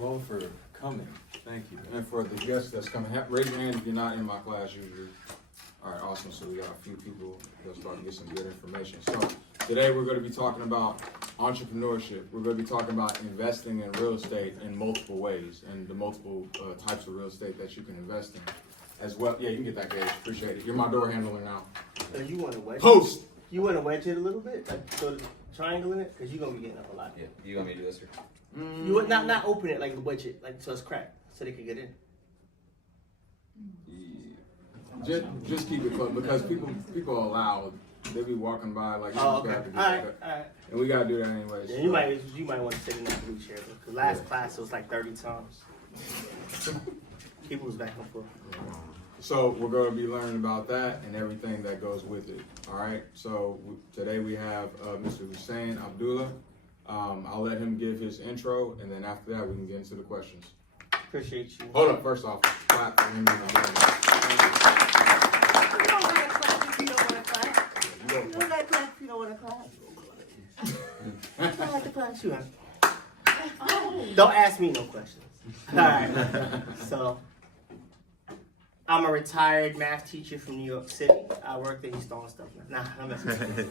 you all for coming. Thank you. And for the guests that's coming, raise your hand if you're not in my class usually. All right, awesome. So we got a few people that's about to get some good information. So today we're going to be talking about entrepreneurship. We're going to be talking about investing in real estate in multiple ways and the multiple types of real estate that you can invest in as well. Yeah, you can get that, Gage. Appreciate it. You're my door handler now. So you want to wedge Post! You want to wedge it a little bit? Like sort of triangle in it? Because you're going to be getting up a lot. Yeah, you want me to do this, sir? You would not open it, like wedge it, like so it's cracked, so they can get in. Just keep it close because people are loud. They be walking by like you Oh, okay. have to do All that. right. And we gotta do that anyway. Yeah, So. you might want to sit in that blue chair. Because last class it was like 30 times. People was back and forth. So we're going to be learning about that and everything that goes with it. All right. So today we have Mr. Hussain, Abdullah. I'll let him give his intro, and then after that we can get into the questions. Appreciate you. Hold up. First off, clap for him. You don't like clap if you don't want to clap. I have to clap you. Don't ask me no questions. All right. So, I'm a retired math teacher from New York City. I worked at, he's throwing stuff now. Nah, I'm messing with you.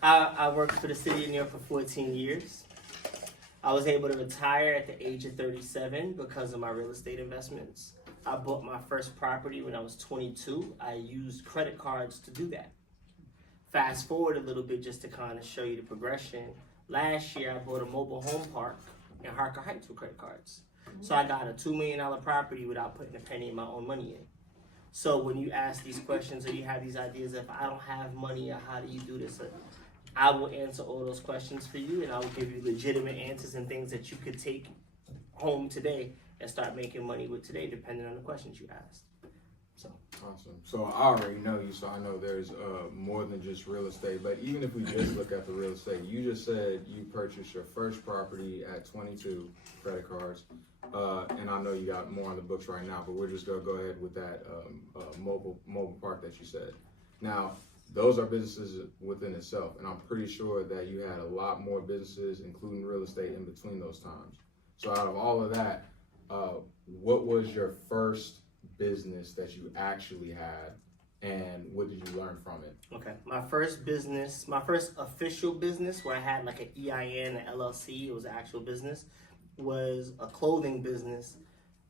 I worked for the city of New York for 14 years. I was able to retire at the age of 37 because of my real estate investments. I bought my first property when I was 22. I used credit cards to do that. Fast forward a little bit just to kind of show you the progression. Last year, I bought a mobile home park in Harker Heights with credit cards. So I got a $2 million property without putting a penny of my own money in. So when you ask these questions or you have these ideas, if I don't have money or how do you do this, I will answer all those questions for you, and I will give you legitimate answers and things that you could take home today and start making money with today, depending on the questions you asked. So Awesome. So I already know you, so I know there's more than just real estate. But even if we just look at the real estate, you just said you purchased your first property at 22, credit cards, and I know you got more on the books right now. But we're just gonna go ahead with that mobile park that you said. Now, those are businesses within itself, and I'm pretty sure that you had a lot more businesses, including real estate, in between those times. So out of all of that, what was your first business that you actually had, and what did you learn from it? okay, my first business, my first official business where I had like an EIN, an LLC, it was an actual business, was a clothing business.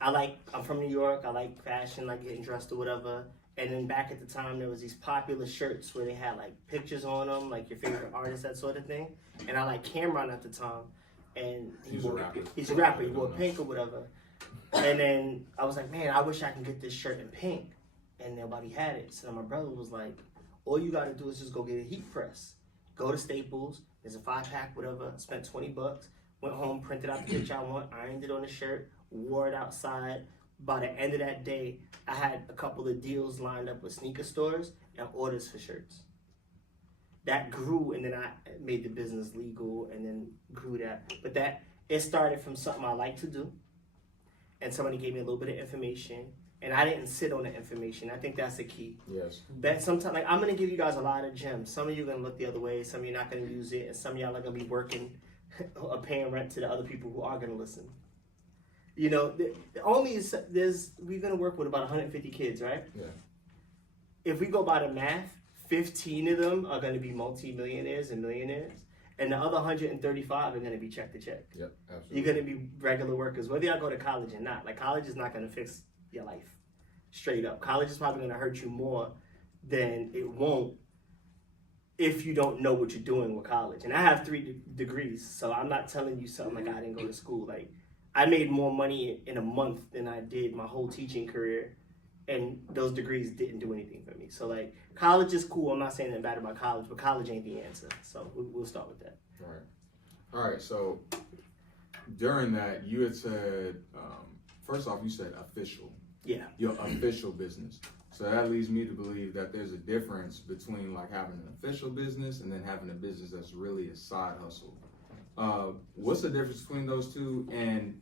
I'm from New York, I like fashion, like getting dressed or whatever. And then back at the time, there was these popular shirts where they had like pictures on them, like your favorite artist, that sort of thing. And I like Cameron at the time, and He's a rapper. He's a rapper. He wore pink or whatever. And then I was like, man, I wish I can get this shirt in pink. And nobody had it. So my brother was like, all you got to do is just go get a heat press. Go to Staples. There's a 5-pack, whatever. Spent $20. Went home, printed out the picture I want, ironed it on the shirt, wore it outside. By the end of that day, I had a couple of deals lined up with sneaker stores and orders for shirts. That grew, and then I made the business legal, and then grew that. But it started from something I like to do, and somebody gave me a little bit of information, and I didn't sit on the information. I think that's the key. Yes. That sometimes, like, I'm gonna give you guys a lot of gems. Some of you are gonna look the other way. Some of you are not gonna use it, and some of y'all are gonna be working or paying rent to the other people who are gonna listen. You know, we're gonna work with about 150 kids, right? Yeah. If we go by the math, 15 of them are gonna be multi-millionaires and millionaires, and the other 135 are gonna be check to check. Yep. Absolutely. You're gonna be regular workers, whether y'all go to college or not. Like, college is not gonna fix your life, straight up. College is probably gonna hurt you more than it won't if you don't know what you're doing with college. And I have 3 degrees, so I'm not telling you something like I didn't go to school. Like, I made more money in a month than I did my whole teaching career, and those degrees didn't do anything for me. So, like, college is cool. I'm not saying anything bad about college, but college ain't the answer. So we'll start with that. All right. All right. So during that, you had said, first off, you said official. Yeah. Your official business. So that leads me to believe that there's a difference between like having an official business and then having a business that's really a side hustle. What's the difference between those two, and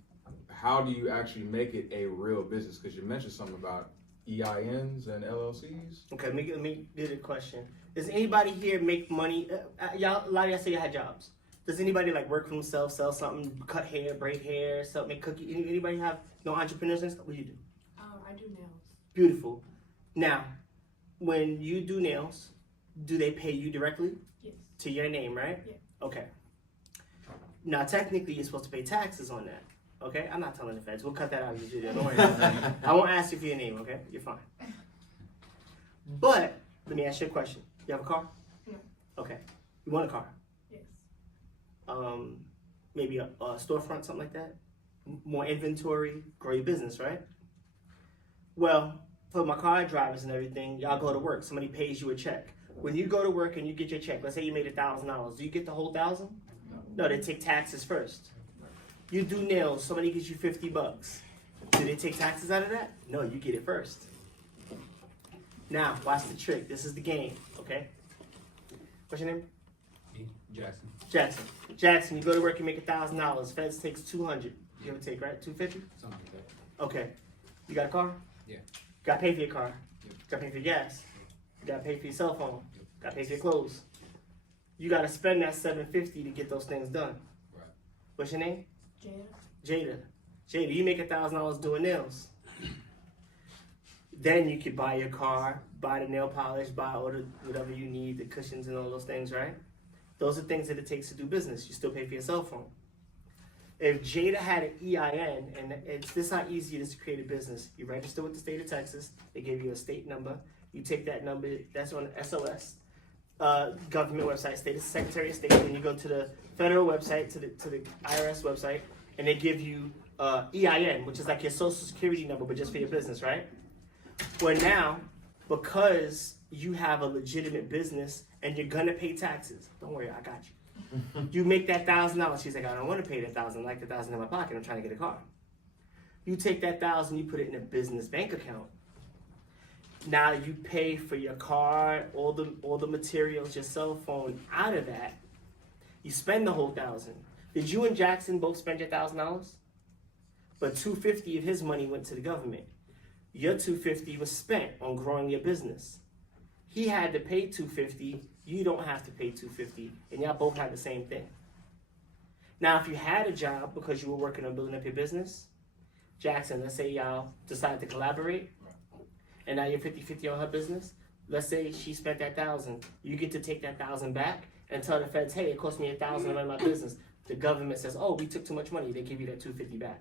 how do you actually make it a real business? Because you mentioned something about EINs and LLCs. Okay, let me get a question. Does anybody here make money? A lot of y'all say you had jobs. Does anybody like work for themselves, sell something, cut hair, braid hair, sell, make cookies? Anybody have no entrepreneurs and stuff? What do you do? I do nails. Beautiful. Now, when you do nails, do they pay you directly? Yes. To your name, right? Yeah. Okay. Now, technically, you're supposed to pay taxes on that. Okay? I'm not telling the feds. We'll cut that out of your video. Don't worry about that. I won't ask you for your name, okay? You're fine. But, let me ask you a question. You have a car? No. Okay. You want a car? Yes. Maybe a storefront, something like that? More inventory, grow your business, right? Well, for my car drivers and everything, y'all go to work. Somebody pays you a check. When you go to work and you get your check, let's say you made $1,000. Do you get the whole $1,000? No, they take taxes first. You do nails, somebody gives you $50. Do they take taxes out of that? No, you get it first. Now, watch the trick. This is the game, okay? What's your name? Jackson. Jackson. Jackson, you go to work, you make $1,000. Feds takes $200. Give or take, right? $250? Something like that. Okay. You got a car? Yeah. You gotta pay for your car. Yep. You gotta pay for your gas. You gotta pay for your cell phone. Yep. Gotta pay for your clothes. You gotta spend that $750 to get those things done. Right. What's your name? Jada. Jada, you make $1,000 doing nails. Then you could buy your car, buy the nail polish, buy all the whatever you need, the cushions and all those things, right? Those are things that it takes to do business. You still pay for your cell phone. If Jada had an EIN, and this is how easy it is to create a business. You register with the state of Texas. They give you a state number. You take that number, that's on the SOS, government website, state Secretary of State, and you go to the federal website, to the IRS website, and they give you EIN, which is like your social security number, but just for your business, right? Well, now, because you have a legitimate business and you're gonna pay taxes, don't worry, I got you. You make that $1,000. She's like, I don't want to pay that $1,000. I like the $1,000 in my pocket. I'm trying to get a car. You take that $1,000, you put it in a business bank account. Now you pay for your car, all the materials, your cell phone. Out of that, you spend the whole $1,000. Did you and Jackson both spend your $1,000? But $250 of his money went to the government. Your $250 was spent on growing your business. He had to pay $250. You don't have to pay $250, and y'all both have the same thing. Now, if you had a job because you were working on building up your business, Jackson, let's say y'all decided to collaborate, and now you're 50-50 on her business. Let's say she spent that $1,000. You get to take that $1,000 back and tell the feds, hey, it cost me $1,000 to run my business. The government says, oh, we took too much money. They give you that $250 back.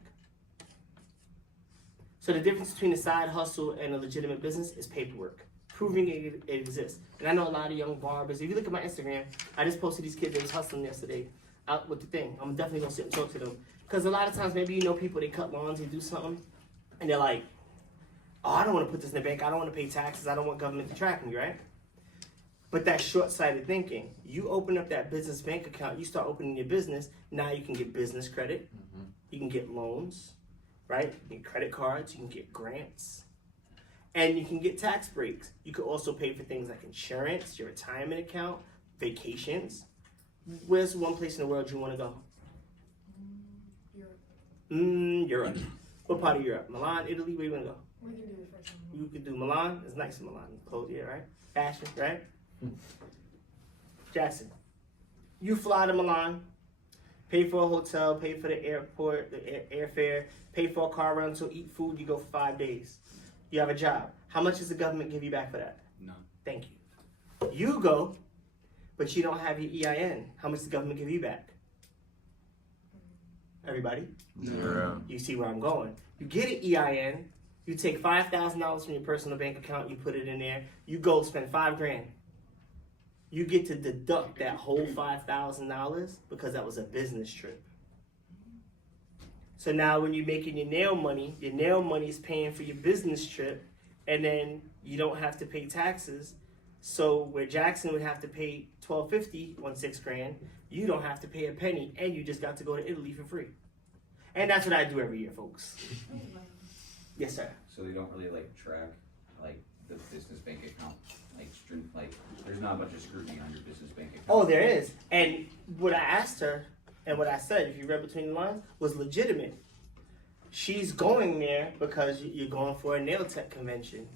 So the difference between a side hustle and a legitimate business is paperwork, proving it exists. And I know a lot of young barbers. If you look at my Instagram, I just posted these kids that was hustling yesterday out with the thing. I'm definitely gonna sit and talk to them. Because a lot of times, maybe you know people, they cut lawns, they do something, and they're like, oh, I don't want to put this in the bank. I don't want to pay taxes. I don't want government to track me, right? But that's short-sighted thinking. You open up that business bank account, you start opening your business, now you can get business credit, you can get loans, right? You can get credit cards, you can get grants, and you can get tax breaks. You could also pay for things like insurance, your retirement account, vacations. Where's one place in the world you want to go? Europe. Europe. What part of Europe? Milan, Italy, where you want to go? We can do the first one. You could do Milan. It's nice in Milan. Clothes, yeah, right? Fashion, right? Jackson, you fly to Milan, pay for a hotel, pay for the airport, the airfare, pay for a car rental, eat food, you go for 5 days. You have a job. How much does the government give you back for that? None. Thank you. You go, but you don't have your EIN. How much does the government give you back? Everybody? Zero. You see where I'm going. You get an EIN, you take $5,000 from your personal bank account, you put it in there, you go spend $5,000. You get to deduct that whole $5,000 because that was a business trip. So now when you're making your nail money is paying for your business trip, and then you don't have to pay taxes. So where Jackson would have to pay $1,250 on $6,000, you don't have to pay a penny, and you just got to go to Italy for free. And that's what I do every year, folks. Yes, sir. So they don't really like track like the business bank account, like there's not much of scrutiny on your business bank account. Oh, there is. And what I asked her and what I said, if you read between the lines, was legitimate. She's going there because you're going for a nail tech convention.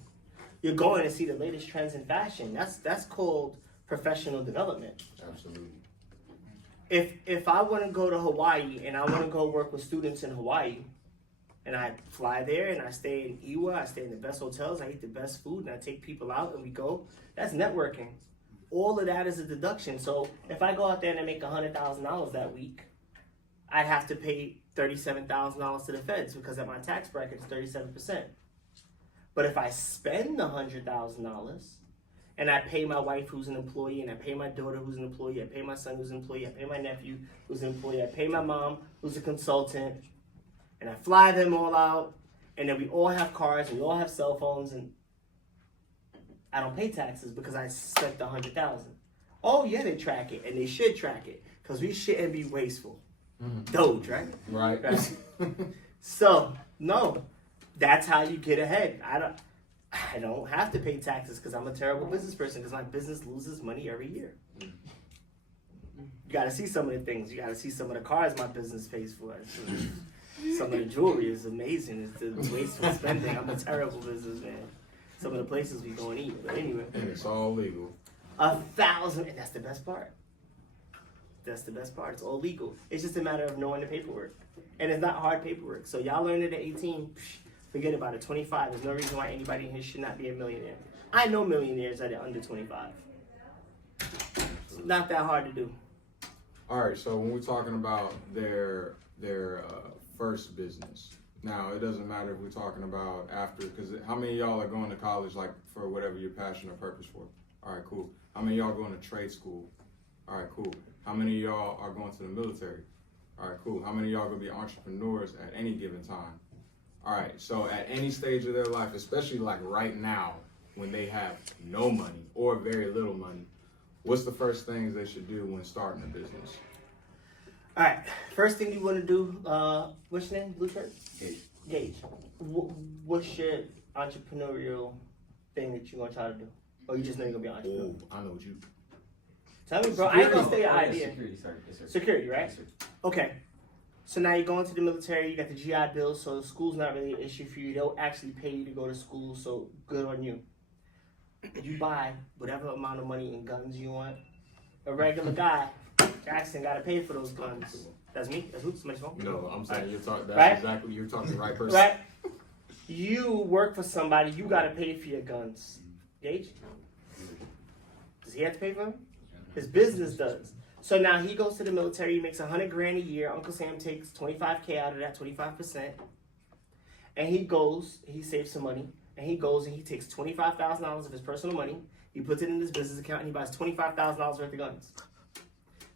You're going to see the latest trends in fashion. That's called professional development. Absolutely. if I want to go to Hawaii and I want to go work with students in Hawaii, and I fly there and I stay in Iwa, I stay in the best hotels, I eat the best food, and I take people out and we go, that's networking. All of that is a deduction. So if I go out there and I make $100,000 that week, I'd have to pay $37,000 to the feds because at my tax bracket it's 37%. But if I spend the $100,000 and I pay my wife who's an employee, and I pay my daughter who's an employee, I pay my son who's an employee, I pay my nephew who's an employee, I pay my mom who's a consultant, and I fly them all out, and then we all have cars and we all have cell phones, and I don't pay taxes because I spent the $100,000. Oh yeah, they track it, and they should track it because we shouldn't be wasteful. Doge, right? Right. So no, that's how you get ahead. I don't have to pay taxes because I'm a terrible business person because my business loses money every year. You got to see some of the things. You got to see some of the cars my business pays for. Some of the jewelry is amazing. It's the wasteful spending. I'm a terrible businessman. Some of the places we go and eat. But anyway. And it's all legal. 1,000, and that's the best part. That's the best part. It's all legal. It's just a matter of knowing the paperwork. And it's not hard paperwork. So y'all learn it at 18, forget about it. 25, there's no reason why anybody in here should not be a millionaire. I know millionaires that are under 25. It's not that hard to do. All right, so when we're talking about their first business, now it doesn't matter if we're talking about after, because how many of y'all are going to college like for whatever your passion or purpose for? All right, cool. How many of y'all going to trade school? All right, cool. How many of y'all are going to the military? All right, cool. How many of y'all going to be entrepreneurs at any given time? All right, so at any stage of their life, especially like right now when they have no money or very little money, what's the first things they should do when starting a business? All right, first thing you want to do, what's your name? Blue shirt? Gage. What's your entrepreneurial thing that you're going to try to do? Or you just know you're going to be an entrepreneur? Oh, I know what you. Tell me, bro. I ain't going to say your idea. Security, sorry. Yes, sir. Security, right? Yes, sir. Okay. So now you're going to the military, you got the GI Bill, so school's not really an issue for you. They'll actually pay you to go to school, so good on you. You buy whatever amount of money in guns you want. A regular guy, Jackson, got to pay for those guns. That's me? That's who? Somebody's phone? No, I'm saying you're talking. That's Right? exactly you're talking to the right person. Right? You work for somebody, you got to pay for your guns. Gage? Does he have to pay for them? His business does. So now he goes to the military, he makes $100,000 a year. Uncle Sam takes 25K out of that, 25%. And he goes, he saves some money, and he goes and he takes $25,000 of his personal money, he puts it in his business account, and he buys $25,000 worth of guns.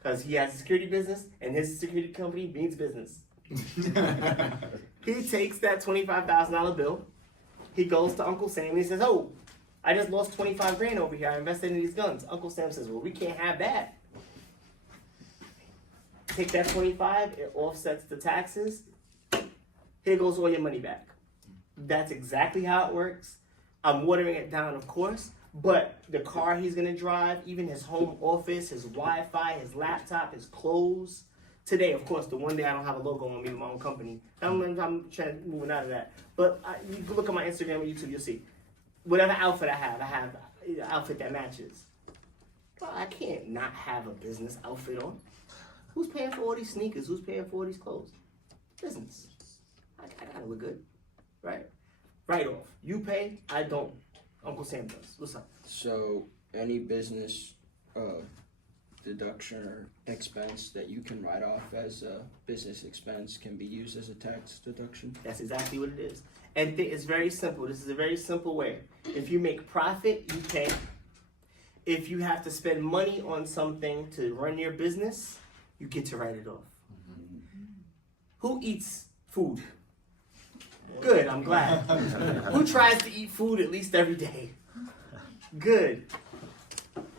Because he has a security business, and his security company means business. He takes that $25,000 bill, he goes to Uncle Sam, and he says, oh, I just lost $25,000 over here, I invested in these guns. Uncle Sam says, well, we can't have that. Take that 25, it offsets the taxes. Here goes all your money back. That's exactly how it works. I'm watering it down, of course, but the car he's gonna drive, even his home office, his Wi-Fi, his laptop, his clothes. Today, of course, the one day I don't have a logo on me with my own company. I'm moving out of that. But you can look at my Instagram or YouTube, you'll see. Whatever outfit I have an outfit that matches. Well, I can't not have a business outfit on. Who's paying for all these sneakers? Who's paying for all these clothes? Business. I gotta look good, right? Right off. You pay, I don't. Uncle Sam does. What's up? So any business deduction or expense that you can write off as a business expense can be used as a tax deduction? That's exactly what it is. And it's very simple. This is a very simple way. If you make profit, you pay. If you have to spend money on something to run your business, you get to write it off. Who eats food? Good, I'm glad. Who tries to eat food at least every day? Good.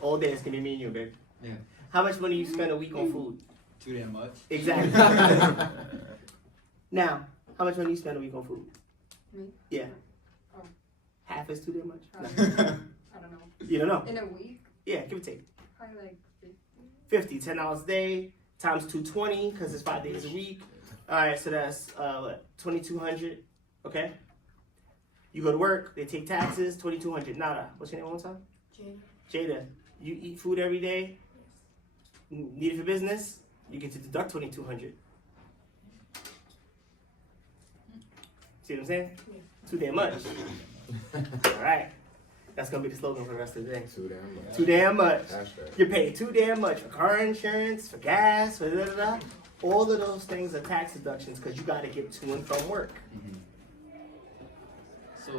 All day it's gonna be me and you, babe. Yeah. How much money you spend a week on food? Too damn much. Exactly. Now, how much money you spend a week on food? Me? Yeah. Oh. Half is too damn much? I don't know. You don't know? In a week? Yeah, give or take. Probably like 50, $10 a day, times 220, because it's 5 days a week. All right, so that's what, 2,200, okay? You go to work, they take taxes, 2,200, nada. What's your name one time? Jada. Jada, you eat food every day? Need it for business? you get to deduct $2,200. See what I'm saying? Yeah. Too damn much. All right. That's gonna be the slogan for the rest of the day. Too damn much. Too damn much. Hashtag. You're paying too damn much for car insurance, for gas, for da. All of those things are tax deductions because you got to get to and from work. So,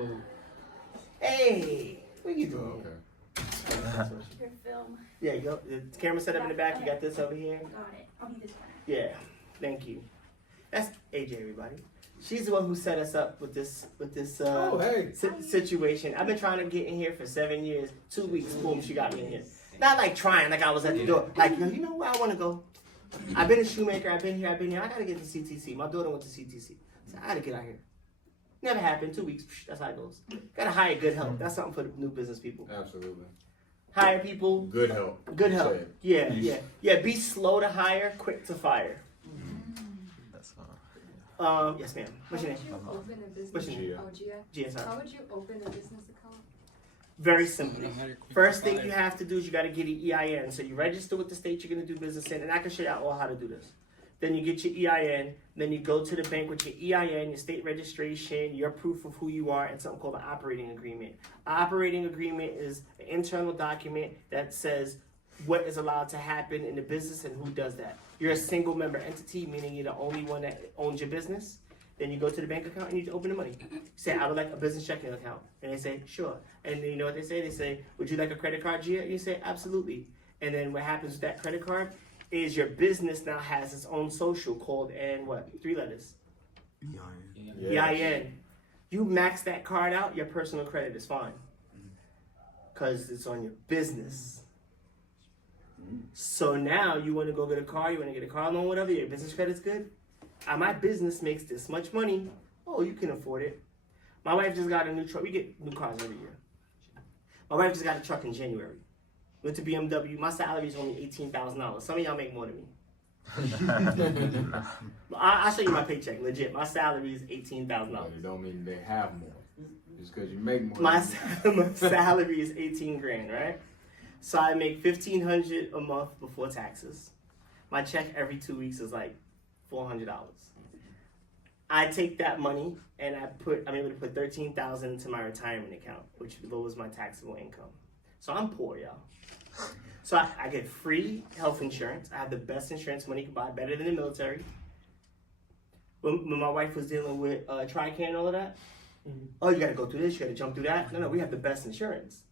Hey, what are you doing? Oh, okay. Your film. Yeah, you go. The camera set up in the back. You got this over here. Got it. I'll be this one. Yeah, thank you. That's AJ, everybody. She's the one who set us up with this Oh, hey. situation. I've been trying to get in here for 7 years. 2 weeks, boom, she got me in here. Not like trying, like I was at the door. Like, you know where I want to go? I've been a shoemaker. I've been here. I gotta get to CTC. My daughter went to CTC. So I gotta get out here. Never happened. 2 weeks. That's how it goes. Gotta hire good help. That's something for the new business people. Absolutely. Hire people. Good help. Good You help. said. Yeah, You yeah. Be slow to hire, quick to fire. That's fine. Yes, ma'am. What's your name? How would you open a business? What's your name? Oh, Gia. GSR. How would you open a business account? Very simply. First thing you have to do is you got to get an EIN. So you register with the state you're going to do business in, and I can show you all how to do this. Then you get your EIN. Then you go to the bank with your EIN, your state registration, your proof of who you are, and something called an operating agreement. An operating agreement is an internal document that says what is allowed to happen in the business and who does that. You're a single member entity, meaning you're the only one that owns your business. Then you go to the bank account and you open the money. You say, I would like a business checking account. And they say, sure. And then you know what they say? They say, would you like a credit card, Gia? And you say, absolutely. And then what happens with that credit card is your business now has its own social called and what? 3 letters. Yes. EIN. You max that card out, your personal credit is fine. Because it's on your business. So now you want to go get a car, you want to get a car loan, whatever, your business credit's good. My business makes this much money. Oh, you can afford it. My wife just got a new truck. We get new cars every year. My wife just got a truck in January. Went to BMW. My salary is only $18,000. Some of y'all make more than me. I'll show you my paycheck. Legit, my salary is $18,000. No, it don't mean they have more. Just because you make more. My salary is 18 grand, right? So I make $1,500 a month before taxes. My check every 2 weeks is like $400. I take that money and I'm able to put $13,000 into my retirement account, which lowers my taxable income. So I'm poor, y'all. So I get free health insurance. I have the best insurance money can buy, better than the military. When my wife was dealing with TRICARE and all of that, oh, you got to go through this, you got to jump through that. No, we have the best insurance.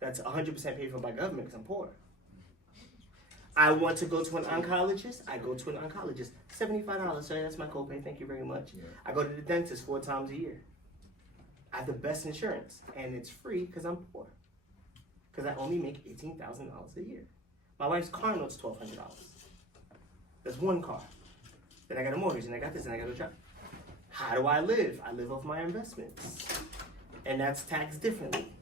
That's 100% paid for by government because I'm poor. I want to go to an oncologist. I go to an oncologist. $75, sir. That's my copay. Thank you very much. Yeah. I go to the dentist 4 times a year. I have the best insurance, and it's free because I'm poor. Because I only make $18,000 a year. My wife's car note's $1,200. That's one car. Then I got a mortgage, and I got this, and I got a job. How do I live? I live off my investments, and that's taxed differently.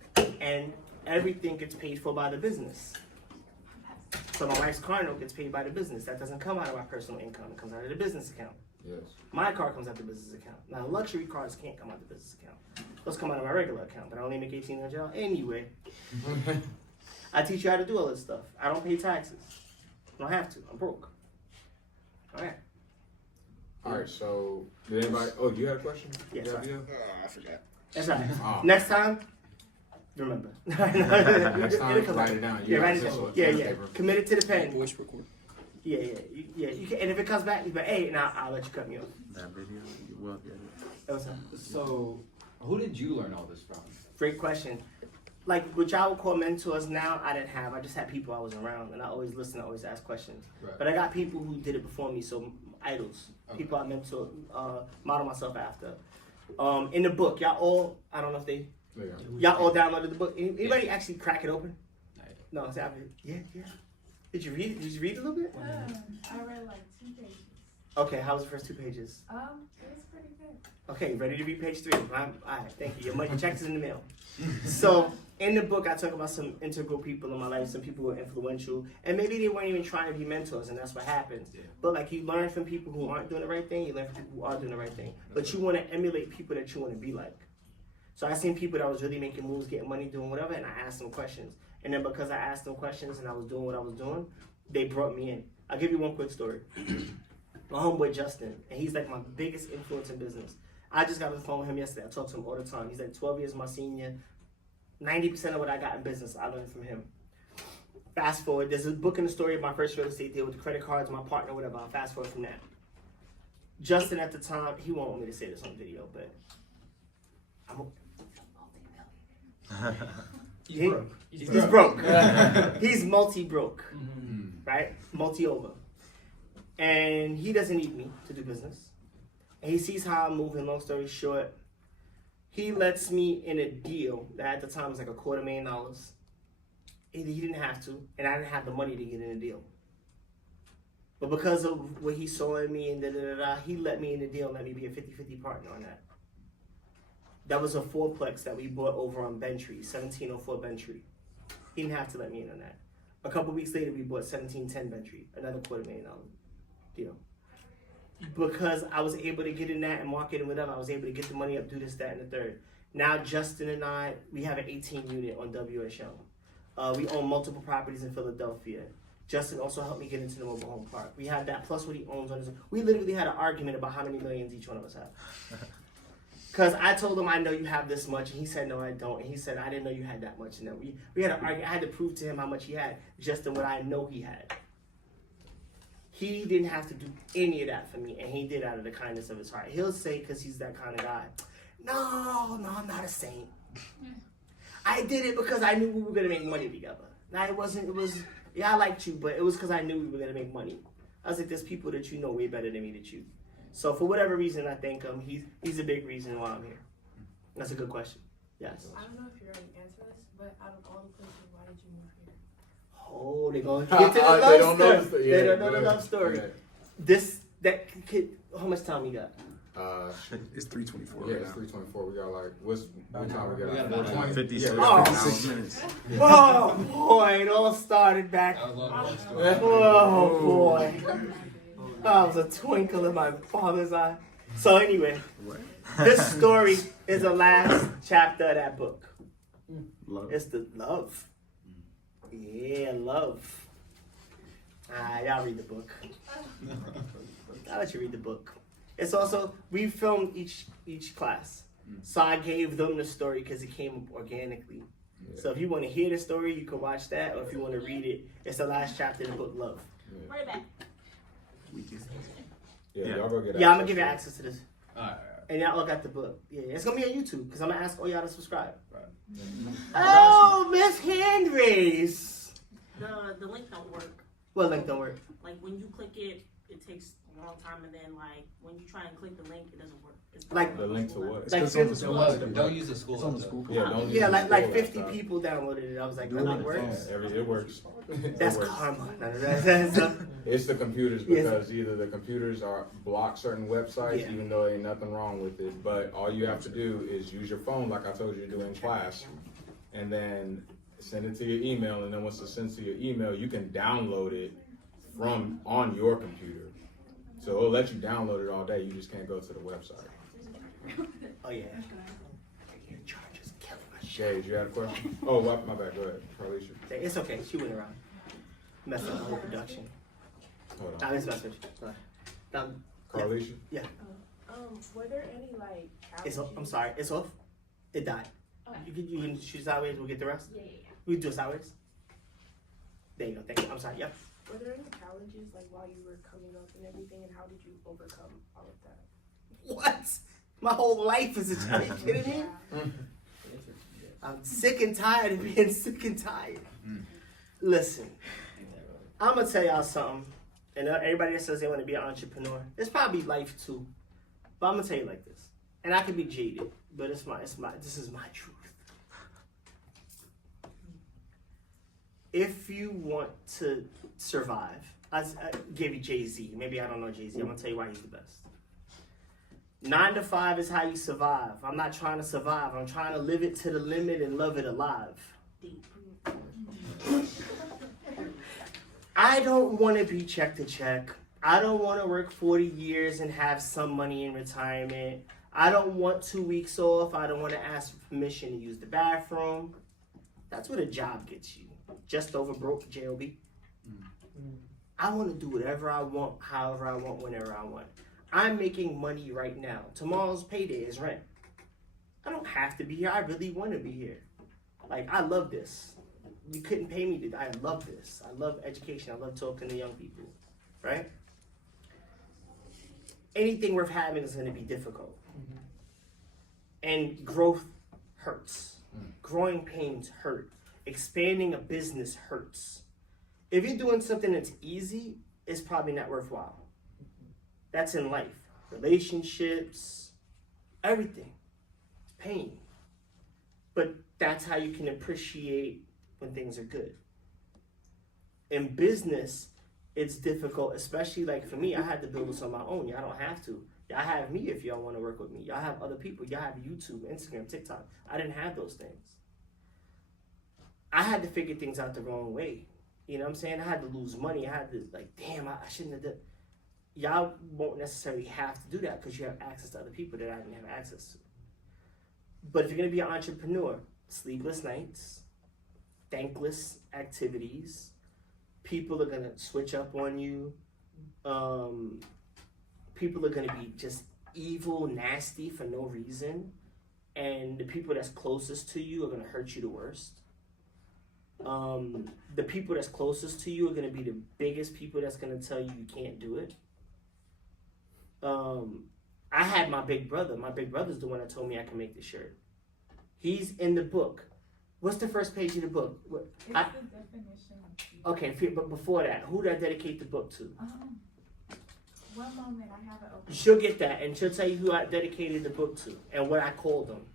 And everything gets paid for by the business. So my wife's car note gets paid by the business. That doesn't come out of my personal income. It comes out of the business account. Yes. My car comes out of the business account. Now, luxury cars can't come out of the business account. Those come out of my regular account, but I only make $1,800 anyway. I teach you how to do all this stuff. I don't pay taxes. I don't have to. I'm broke. All right. All right, so did anybody? Oh, you had a question? Yes, Yeah, sir. I forgot. That's right. Oh. Next time, remember. Next time, write it down. You Yeah, got write it this down. one, Yeah, pen yeah. paper. Commit it to the pen. Voice record. Yeah. You can, and if it comes back, you be hey, now I'll let you cut me off. That video, you will get it. That was so who did you learn all this from? great question. Like what y'all would call mentors now, I didn't have. I just had people I was around, and I always listen, I always ask questions. Right. But I got people who did it before me, so idols, Okay. people I mentor, model myself after. In the book, y'all all, I don't know if they, There you go. y'all all downloaded the book. Anybody actually crack it open? No. No, it's out. Yeah. Did you read it? Did you read it a little bit? I read like 2 pages. Okay, how was the first 2 pages? It was pretty good. Okay, ready to read page 3. All right, thank you. Your money check is in the mail. So, in the book, I talk about some integral people in my life, some people who are influential, and maybe they weren't even trying to be mentors, and that's what happens. Yeah. But like you learn from people who aren't doing the right thing, you learn from people who are doing the right thing. But you want to emulate people that you want to be like. So I seen people that was really making moves, getting money, doing whatever, and I asked them questions. And then because I asked them questions and I was doing what I was doing, they brought me in. I'll give you one quick story. My homeboy Justin, and he's like my biggest influence in business. I just got on the phone with him yesterday. I talk to him all the time. He's like 12 years my senior. 90% of what I got in business, I learned from him. Fast forward, there's a book in the story of my first real estate deal with the credit cards, my partner, whatever. I'll fast forward from that. Justin at the time, he won't want me to say this on video, but he's broke. He's multi-broke, right? Multi-over. And he doesn't need me to do business. And he sees how I'm moving, long story short. He lets me in a deal that at the time was like $250,000. He didn't have to, and I didn't have the money to get in the deal. But because of what he saw in me and he let me in the deal and let me be a 50-50 partner on that. That was a fourplex that we bought over on Bentry, 1704 Bentry. He didn't have to let me in on that. A couple weeks later, we bought 1710 Bentry, another $250,000 deal. Because I was able to get in that and market and whatever, I was able to get the money up, do this, that, and the third. Now Justin and I, we have an 18 unit on WSL. We own multiple properties in Philadelphia. Justin also helped me get into the mobile home park. We have that plus what he owns on his own. We literally had an argument about how many millions each one of us have. Because I told him, I know you have this much, and he said, no, I don't. And he said, I didn't know you had that much. And then we had an argument. I had to prove to him how much he had, just in what I know he had. He didn't have to do any of that for me, and he did out of the kindness of his heart. He'll say, because he's that kind of guy, no, I'm not a saint. I did it because I knew we were going to make money together. Now, it was, yeah, I liked you, but it was because I knew we were going to make money. I was like, there's people that you know way better than me that you. So for whatever reason, I thank him. He's a big reason why I'm here. That's a good question. Yes. I don't know if you already answered this, but out of all the places, why did you move here? Oh, they're going to get to the love story. They don't know the love story. That kid, how much time we got? It's 3:24. Yeah, right it's now. 3:24. We got like, what time we got? We got about 4:20? 56 Yeah, 56 minutes. Oh boy, it all started back. Oh boy. I was a twinkle in my father's eye. So anyway, this story is the last chapter of that book. Love. It's the love. Yeah, love. Y'all read the book. I'll let you read the book. It's also, we filmed each class. So I gave them the story because it came up organically. Yeah. So if you want to hear the story, you can watch that. Or if you want to read it, it's the last chapter of the book, Love. Right back. Yeah, y'all go get Yeah, I'm going to give you access to this. Alright. And y'all all got the book. Yeah, it's going to be on YouTube because I'm going to ask all y'all to subscribe. Right. Oh, Miss Handrace. The link don't work. What link don't work? Like when you click it, it takes a long time, and then like when you try and click the link, it doesn't work. It's Like- The link to what? Like, It's on the Don't use the school. It's on the laptop. school. Yeah, don't use yeah, the like school 50 laptop. people downloaded it. I was like, Do it that on the works. Yeah, it works. It That's works. karma. That's It's the computers Yes. because either the computers are block certain websites, Yeah. even though ain't nothing wrong with it. But all you have to do is use your phone, like I told you to do in class, and then send it to your email. And then once it's sent to your email, you can download it from on your computer. So it'll let you download it all day. You just can't go to the website. Oh, yeah. Your charger's killing my shit. Jade, you had a question? Oh, my bad. Go ahead, Carlisha. It's okay. She went around. Messed up the whole production. Hold Nah, on. this message. Carlisha. Were there any like It's allergies? off. I'm sorry. It's off. It died. Okay. You can shoot sideways. We'll get the rest. Yeah. We do it sideways. There you go. Thank you. I'm sorry. Yep. Were there any challenges like while you were coming up and everything, and how did you overcome all of that? What? My whole life is a challenge. Are you kidding me? I'm sick and tired of being sick and tired. Listen, I'm gonna tell y'all something, and everybody that says they want to be an entrepreneur, it's probably life too. But I'm gonna tell you like this, and I could be jaded, but this is my truth. If you want to survive, I gave you Jay-Z. Maybe I don't know Jay-Z. I'm gonna tell you why he's the best. 9 to 5 is how you survive. I'm not trying to survive. I'm trying to live it to the limit and love it alive. Deep. I don't want to be check to check. I don't want to work 40 years and have some money in retirement. I don't want 2 weeks off. I don't want to ask for permission to use the bathroom. That's what a job gets you. Just over broke, JOB. I want to do whatever I want, however I want, whenever I want. I'm making money right now. Tomorrow's payday is rent. I don't have to be here. I really want to be here. Like, I love this. You couldn't pay me to. I love this. I love education. I love talking to young people, right? Anything worth having is going to be difficult. And growth hurts. Growing pains hurt. Expanding a business hurts. If you're doing something that's easy, it's probably not worthwhile. That's in life. Relationships, everything. It's pain. But that's how you can appreciate when things are good. In business, it's difficult, especially like for me, I had to build this on my own. Y'all don't have to. Y'all have me if y'all want to work with me. Y'all have other people. Y'all have YouTube, Instagram, TikTok. I didn't have those things. I had to figure things out the wrong way. You know what I'm saying? I had to lose money. I had to, like, damn, I shouldn't have done. Y'all won't necessarily have to do that because you have access to other people that I didn't have access to. But if you're going to be an entrepreneur, sleepless nights, thankless activities, people are going to switch up on you. People are going to be just evil, nasty for no reason. And the people that's closest to you are going to hurt you the worst. The people that's closest to you are going to be the biggest people that's going to tell you you can't do it. I had my big brother. My big brother's the one that told me I can make the shirt. He's in the book. What's the first page of the book? It's the definition. Okay, but before that, who did I dedicate the book to? One moment, I have it open. She'll get that, and she'll tell you who I dedicated the book to and what I called them.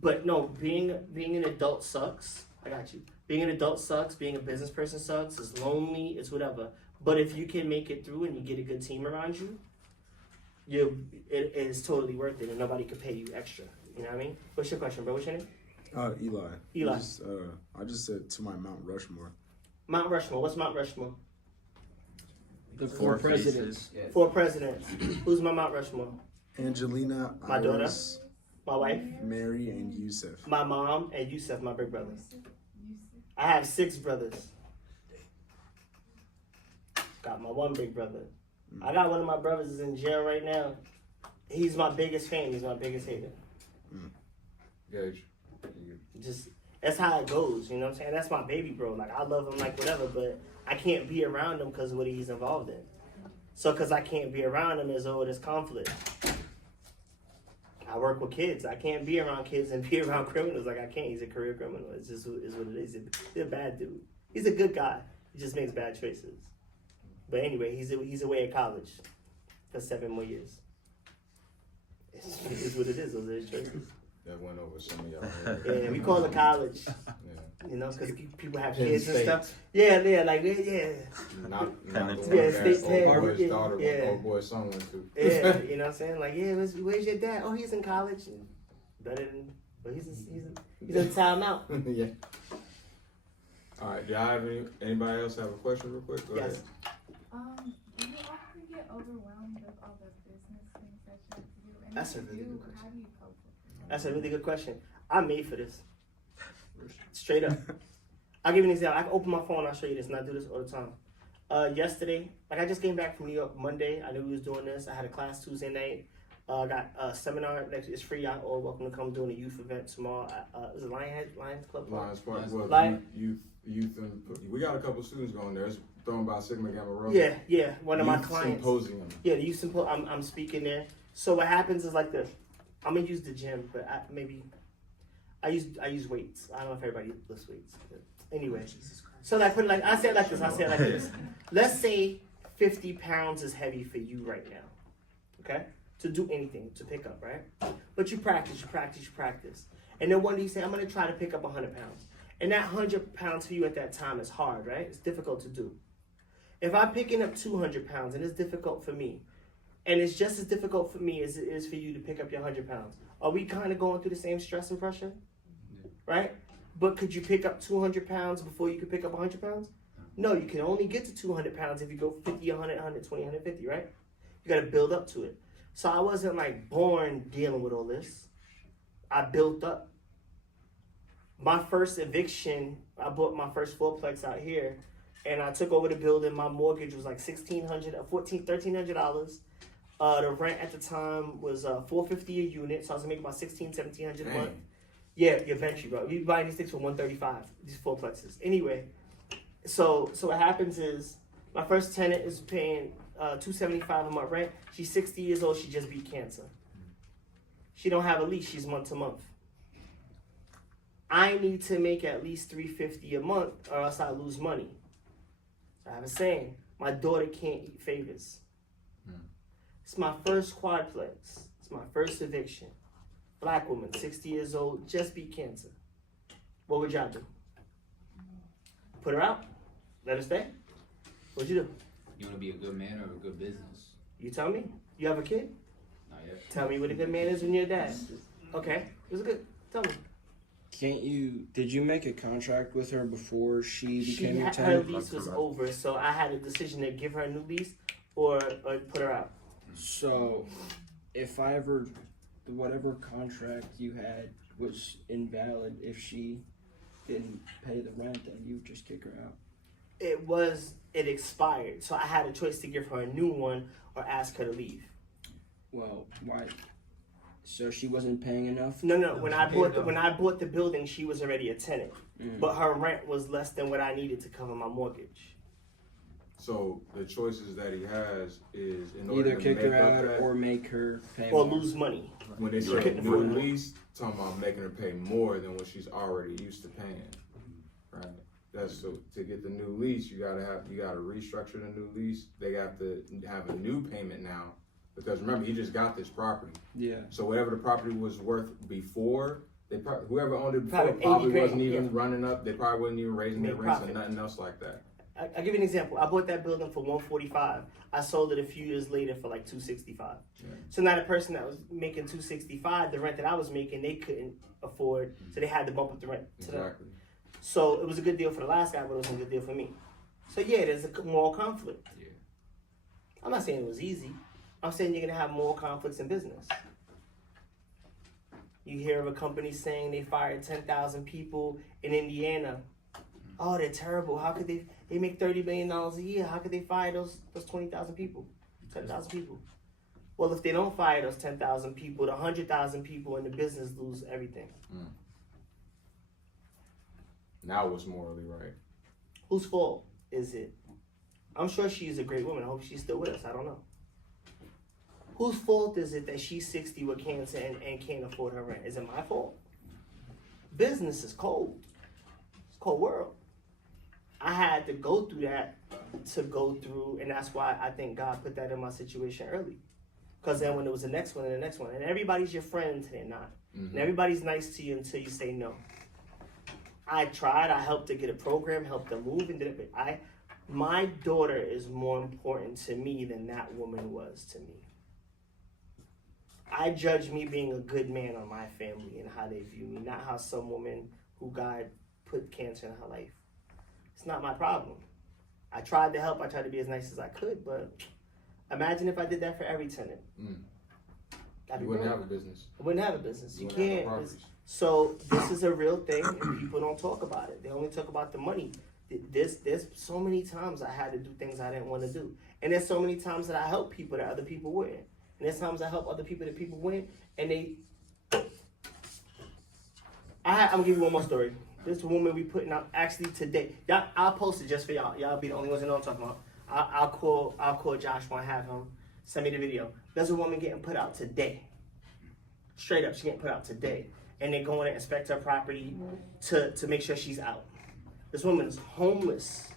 But no, being an adult sucks. I got you. Being an adult sucks. Being a business person sucks. It's lonely. It's whatever. But if you can make it through and you get a good team around you, it is totally worth it, and nobody could pay you extra. You know what I mean? What's your question, bro? What's your name? Eli. Eli. I just said to my Mount Rushmore. Mount Rushmore. What's Mount Rushmore? The Four presidents. Yeah. 4 presidents. Who's my Mount Rushmore? Angelina, My daughter. Iris, My wife, Mary, and Yusuf. my mom, and Yusuf, my big brother. Yusuf. I have 6 brothers. Got my one big brother. I got one of my brothers is in jail right now. He's my biggest fan. He's my biggest hater. Gage. Just that's how it goes. You know what I'm saying? That's my baby bro. Like I love him like whatever, but I can't be around him because of what he's involved in. So because I can't be around him, there's conflict. I work with kids. I can't be around kids and be around criminals. Like I can't. He's a career criminal. It's just is what it is. He's a bad dude. He's a good guy. He just makes bad choices. But anyway, he's away at college for 7 more years. It's what it is. Those are his choices. That went over some of y'all. Yeah, we call it college. Yeah. You know, because people have Penn kids and State. stuff. Yeah, like yeah. Not the Yeah, one State that Penn, old boy's yeah, daughter, yeah. old boy's son went to. Yeah, you know what I'm saying? Like, yeah, where's your dad? Oh, he's in college. Better than, but he's in timeout. Yeah. All right. Do I have anybody else have a question real quick? Go Yes. ahead. Do you often get overwhelmed with all the business things that you have to do? And That's if a really you good do, question. how do you cope with it? That's a really good question. I'm made for this. Straight up. I'll give you an example. I can open my phone, I'll show you this, and I do this all the time. Yesterday, like I just came back from New York Monday. I knew we was doing this. I had a class Tuesday night. I got a seminar next. It's free. Y'all all welcome to come doing a youth event tomorrow. Is it Lions Club? Lions Park. Well, Lion- youth, and we got a couple students going there. It's thrown by Sigma Gamma Rho. Yeah. One of my Youth clients. Symposium. Yeah, the youth symposium. I'm speaking there. So what happens is like this. I'm gonna use the gym, but I use weights. I don't know if everybody lifts weights. But anyway, so like I say it like this. Let's say 50 pounds is heavy for you right now. Okay, to do anything, to pick up, right? But you practice, and then one day you say, I'm gonna try to pick up 100 pounds, and that 100 pounds for you at that time is hard, right? It's difficult to do. If I'm picking up 200 pounds and it's difficult for me, and it's just as difficult for me as it is for you to pick up your 100 pounds. Are we kind of going through the same stress and pressure? Right? But could you pick up 200 pounds before you could pick up 100 pounds? No, you can only get to 200 pounds if you go 50, 100, 120, 150, right? You got to build up to it. So I wasn't like born dealing with all this. I built up. My first eviction, I bought my first fourplex out here. and I took over the building. My mortgage was like $1,300. The rent at the time was $450 a unit, so I was making about $1,700 a month. Yeah, eventually, bro. You buy these things for $135, these fourplexes. Anyway, so what happens is my first tenant is paying $275 a month rent. She's 60 years old. She just beat cancer. She don't have a lease. She's month to month. I need to make at least $350 a month, or else I lose money. So I have a saying: my daughter can't eat favors. It's my first quadplex. It's my first eviction. Black woman, 60 years old, just beat cancer. What would y'all do? Put her out? Let her stay? What'd you do? You want to be a good man or a good business? You tell me. You have a kid? Not yet. Tell me what a good man is when you're a dad. Okay, it was good. Tell me. Did you make a contract with her before she became your Her tenant? lease was over, so I had a decision to give her a new lease or put her out. So, if whatever contract you had was invalid, if she didn't pay the rent, then you just kick her out. It expired, so I had a choice to give her a new one or ask her to leave. Well, why? So she wasn't paying enough? No. When I bought the building, she was already a tenant, but her rent was less than what I needed to cover my mortgage. So the choices that he has is in order Either to kick make her up out that, or make her pay Or more. lose money. when they You say couldn't new afford it. lease, talking about making her pay more than what she's already used to paying, right? That's so to get the new lease, you gotta restructure the new lease. They got to have a new payment now because remember he just got this property. Yeah. So whatever the property was worth before, whoever owned it before Probably probably 80 grand, wasn't even yeah. running up. They probably wasn't even raising their Make rents profit. or nothing else like that. I'll give you an example. I bought that building for $145. I sold it a few years later for like $265. Yeah. So now the person that was making $265, the rent that I was making, they couldn't afford, so they had to bump up the rent to them. Exactly. So it was a good deal for the last guy, but it wasn't a good deal for me. So yeah, there's a moral conflict. Yeah. I'm not saying it was easy. I'm saying you're gonna have moral conflicts in business. You hear of a company saying they fired 10,000 people in Indiana. Oh, they're terrible. How could they make $30 million a year? How could they fire those 20,000 people, 10,000 people? Well, if they don't fire those 10,000 people, the 100,000 people in the business lose everything. Now what's morally right? Whose fault is it? I'm sure she's a great woman. I hope she's still with us. I don't know. Whose fault is it that she's 60 with cancer and can't afford her rent? Is it my fault? Business is cold. It's a cold world. I had to go through that and that's why I think God put that in my situation early. Because then when there was the next one and the next one, and everybody's your friend until they're not. And everybody's nice to you until you say no. I tried, I helped her get a program, helped her move, and did it, but my daughter is more important to me than that woman was to me. I judge me being a good man on my family and how they view me, not how some woman who God put cancer in her life. It's not my problem. I tried to help, I tried to be as nice as I could, but imagine if I did that for every tenant. You wouldn't have a business. I wouldn't have a business. You wouldn't have no can't. properties. So this is a real thing, and people don't talk about it. They only talk about the money. There's so many times I had to do things I didn't want to do, and there's so many times that I help people that other people wouldn't, and there's times I help other people that people wouldn't, and they. I'm gonna give you one more story. This woman we putting out actually today. I'll post it just for y'all. Y'all be the only ones that know what I'm talking about. I'll call Josh and have him send me the video. There's a woman getting put out today. Straight up, she getting put out today. And they're going to inspect her property to make sure she's out. This woman is homeless.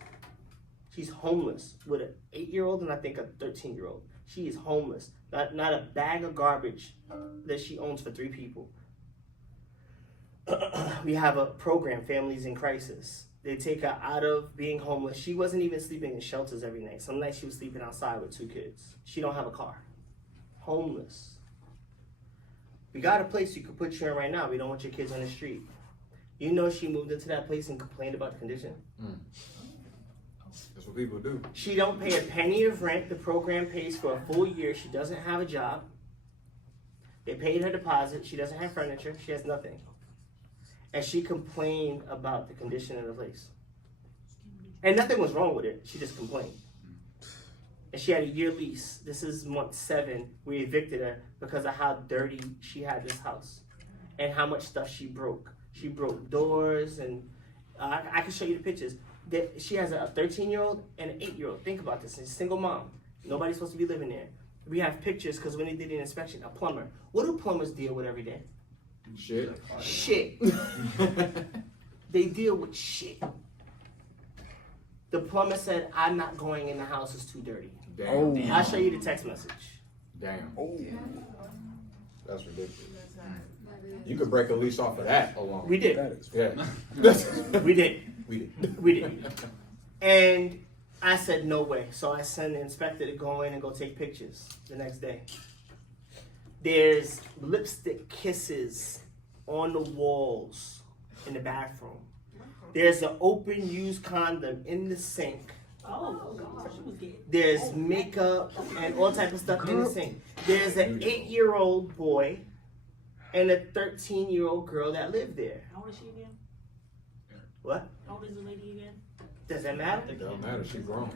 She's homeless with an 8-year-old and I think a 13-year-old. She is homeless. Not a bag of garbage that she owns for 3 people. We have a program, Families in Crisis. They take her out of being homeless. She wasn't even sleeping in shelters every night. Some nights she was sleeping outside with 2 kids. She don't have a car. Homeless. We got a place you could put you in right now. We don't want your kids on the street. You know she moved into that place and complained about the condition. That's what people do. She don't pay a penny of rent. The program pays for a full year. She doesn't have a job. They paid her deposit. She doesn't have furniture. She has nothing. And she complained about the condition of the place. And nothing was wrong with it. She just complained. And she had a year lease. This is month 7. We evicted her because of how dirty she had this house and how much stuff she broke. She broke doors, and I can show you the pictures. She has a 13-year-old and an 8-year-old. Think about this. She's a single mom. Nobody's supposed to be living there. We have pictures because when they did the inspection, a plumber. What do plumbers deal with every day? Shit. Shit. They deal with shit. The plumber said, I'm not going in the house, it's too dirty. Damn. I'll show you the text message. Damn. That's ridiculous. You could break a lease off of that alone. We did. That is Yeah. We did. We did. We did. And I said, no way. So I sent the inspector to go in and go take pictures the next day. There's lipstick kisses on the walls in the bathroom. There's an open used condom in the sink. Oh, God, she was getting. There's makeup and all type of stuff in the sink. There's an 8-year-old boy and a 13-year-old girl that live there. How old is she again? What? How old is the lady again? Does that matter? It don't matter. She's grown.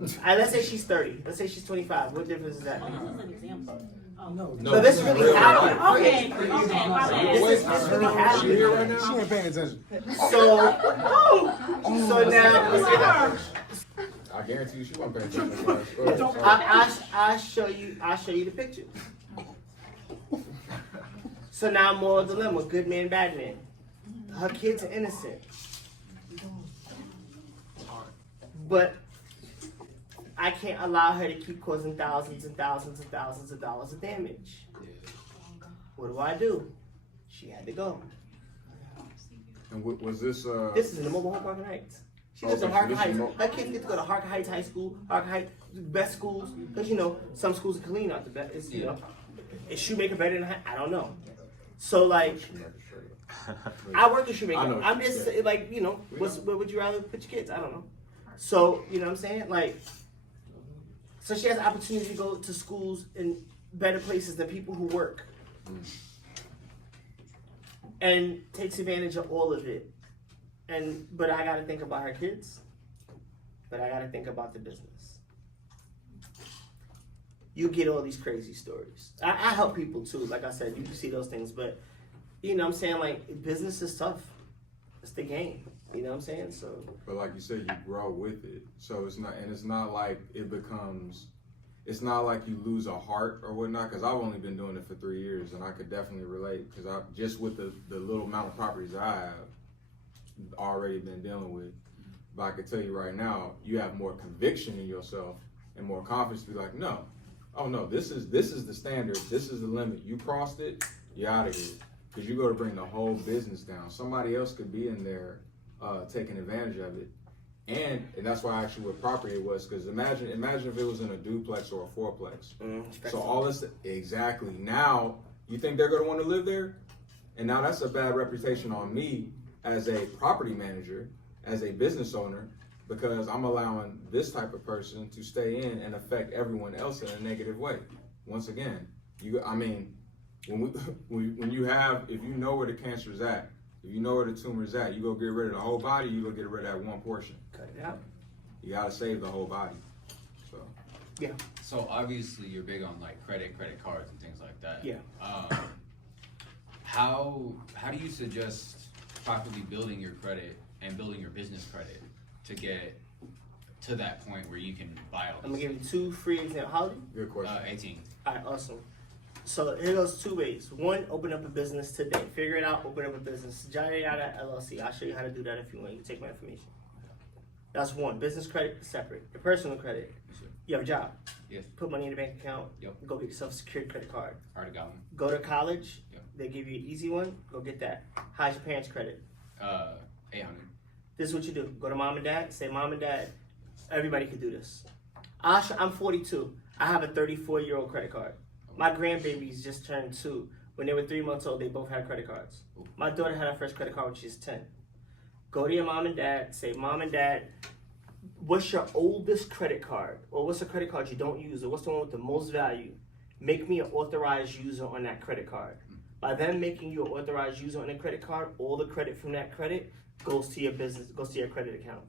Let's say she's 30. Let's say she's 25. What difference is that? Oh, this is an example. Oh. No, So this really real happened. life. Okay, my bad. This really happened. You here right She now? ain't paying attention. So now I guarantee you, she wasn't paying attention. Go ahead, sorry. I'll show you the pictures. So now moral dilemma, good man, bad man. Her kids are innocent. But I can't allow her to keep causing thousands and thousands and thousands of dollars of damage. What do? She had to go. And was this This is in the mobile home Harker Heights. She lives in Okay, Harker so this is Heights. Her kids get to go to Harker Heights High School, Harker Heights, best schools. Because, you know, some schools are clean out the best. It's, you know, is Shoemaker better than I don't know. So, like, I work at Shoemaker. I know. I'm just, like, you know, where would you rather put your kids? I don't know. So, you know what I'm saying? Like, so she has the opportunity to go to schools in better places than people who work. And takes advantage of all of it. But I gotta think about her kids. But I gotta think about the business. You get all these crazy stories. I help people too. Like I said, you can see those things. But, you know what I'm saying? Like, business is tough. It's the game. You know what I'm saying? So. But like you said, you grow with it. So it's not like it becomes, it's not like you lose a heart or whatnot, because I've only been doing it for 3 years, and I could definitely relate, because I just with the little amount of properties I have already been dealing with. But I could tell you right now, you have more conviction in yourself and more confidence to be like, no, oh no, this is the standard, this is the limit. You crossed it, you're out of here. Because you go to bring the whole business down. Somebody else could be in there taking advantage of it. And that's why I asked you what property it was, because imagine if it was in a duplex or a fourplex. So all this, exactly. Now, you think they're going to want to live there? And now that's a bad reputation on me as a property manager, as a business owner, because I'm allowing this type of person to stay in and affect everyone else in a negative way. Once again, when you have, if you know where the cancer is at, if you know where the tumor is at, you go get rid of the whole body, you go get rid of that one portion. Cut it out. You gotta save the whole body. So Yeah. So obviously you're big on like credit cards and things like that. Yeah. How do you suggest properly building your credit and building your business credit to get to that point where you can buy all I'm these going to give you 2 free examples. How old are you? good question. 18. All right, awesome. So here goes 2 ways. 1, open up a business today. Figure it out, open up a business. Johnny out at LLC. I'll show you how to do that if you want. You can take my information. That's 1. Business credit separate. Your personal credit. Yes, sir. You have a job. Yes. Put money in the bank account. Yep. Go get yourself a secured credit card. Already got one. Go to college. Yep. They give you an easy one. Go get that. How's your parents' credit? 800. This is what you do. Go to mom and dad. Say, Mom and Dad, everybody can do this. I'm 42. I have a 34-year-old credit card. My grandbabies just turned 2. When they were 3 months old, they both had credit cards. My daughter had her first credit card when she was 10. Go to your mom and dad. Say, Mom and Dad, what's your oldest credit card? Or what's a credit card you don't use? Or what's the one with the most value? Make me an authorized user on that credit card. By them making you an authorized user on the credit card, all the credit from that credit goes to your business, goes to your credit account.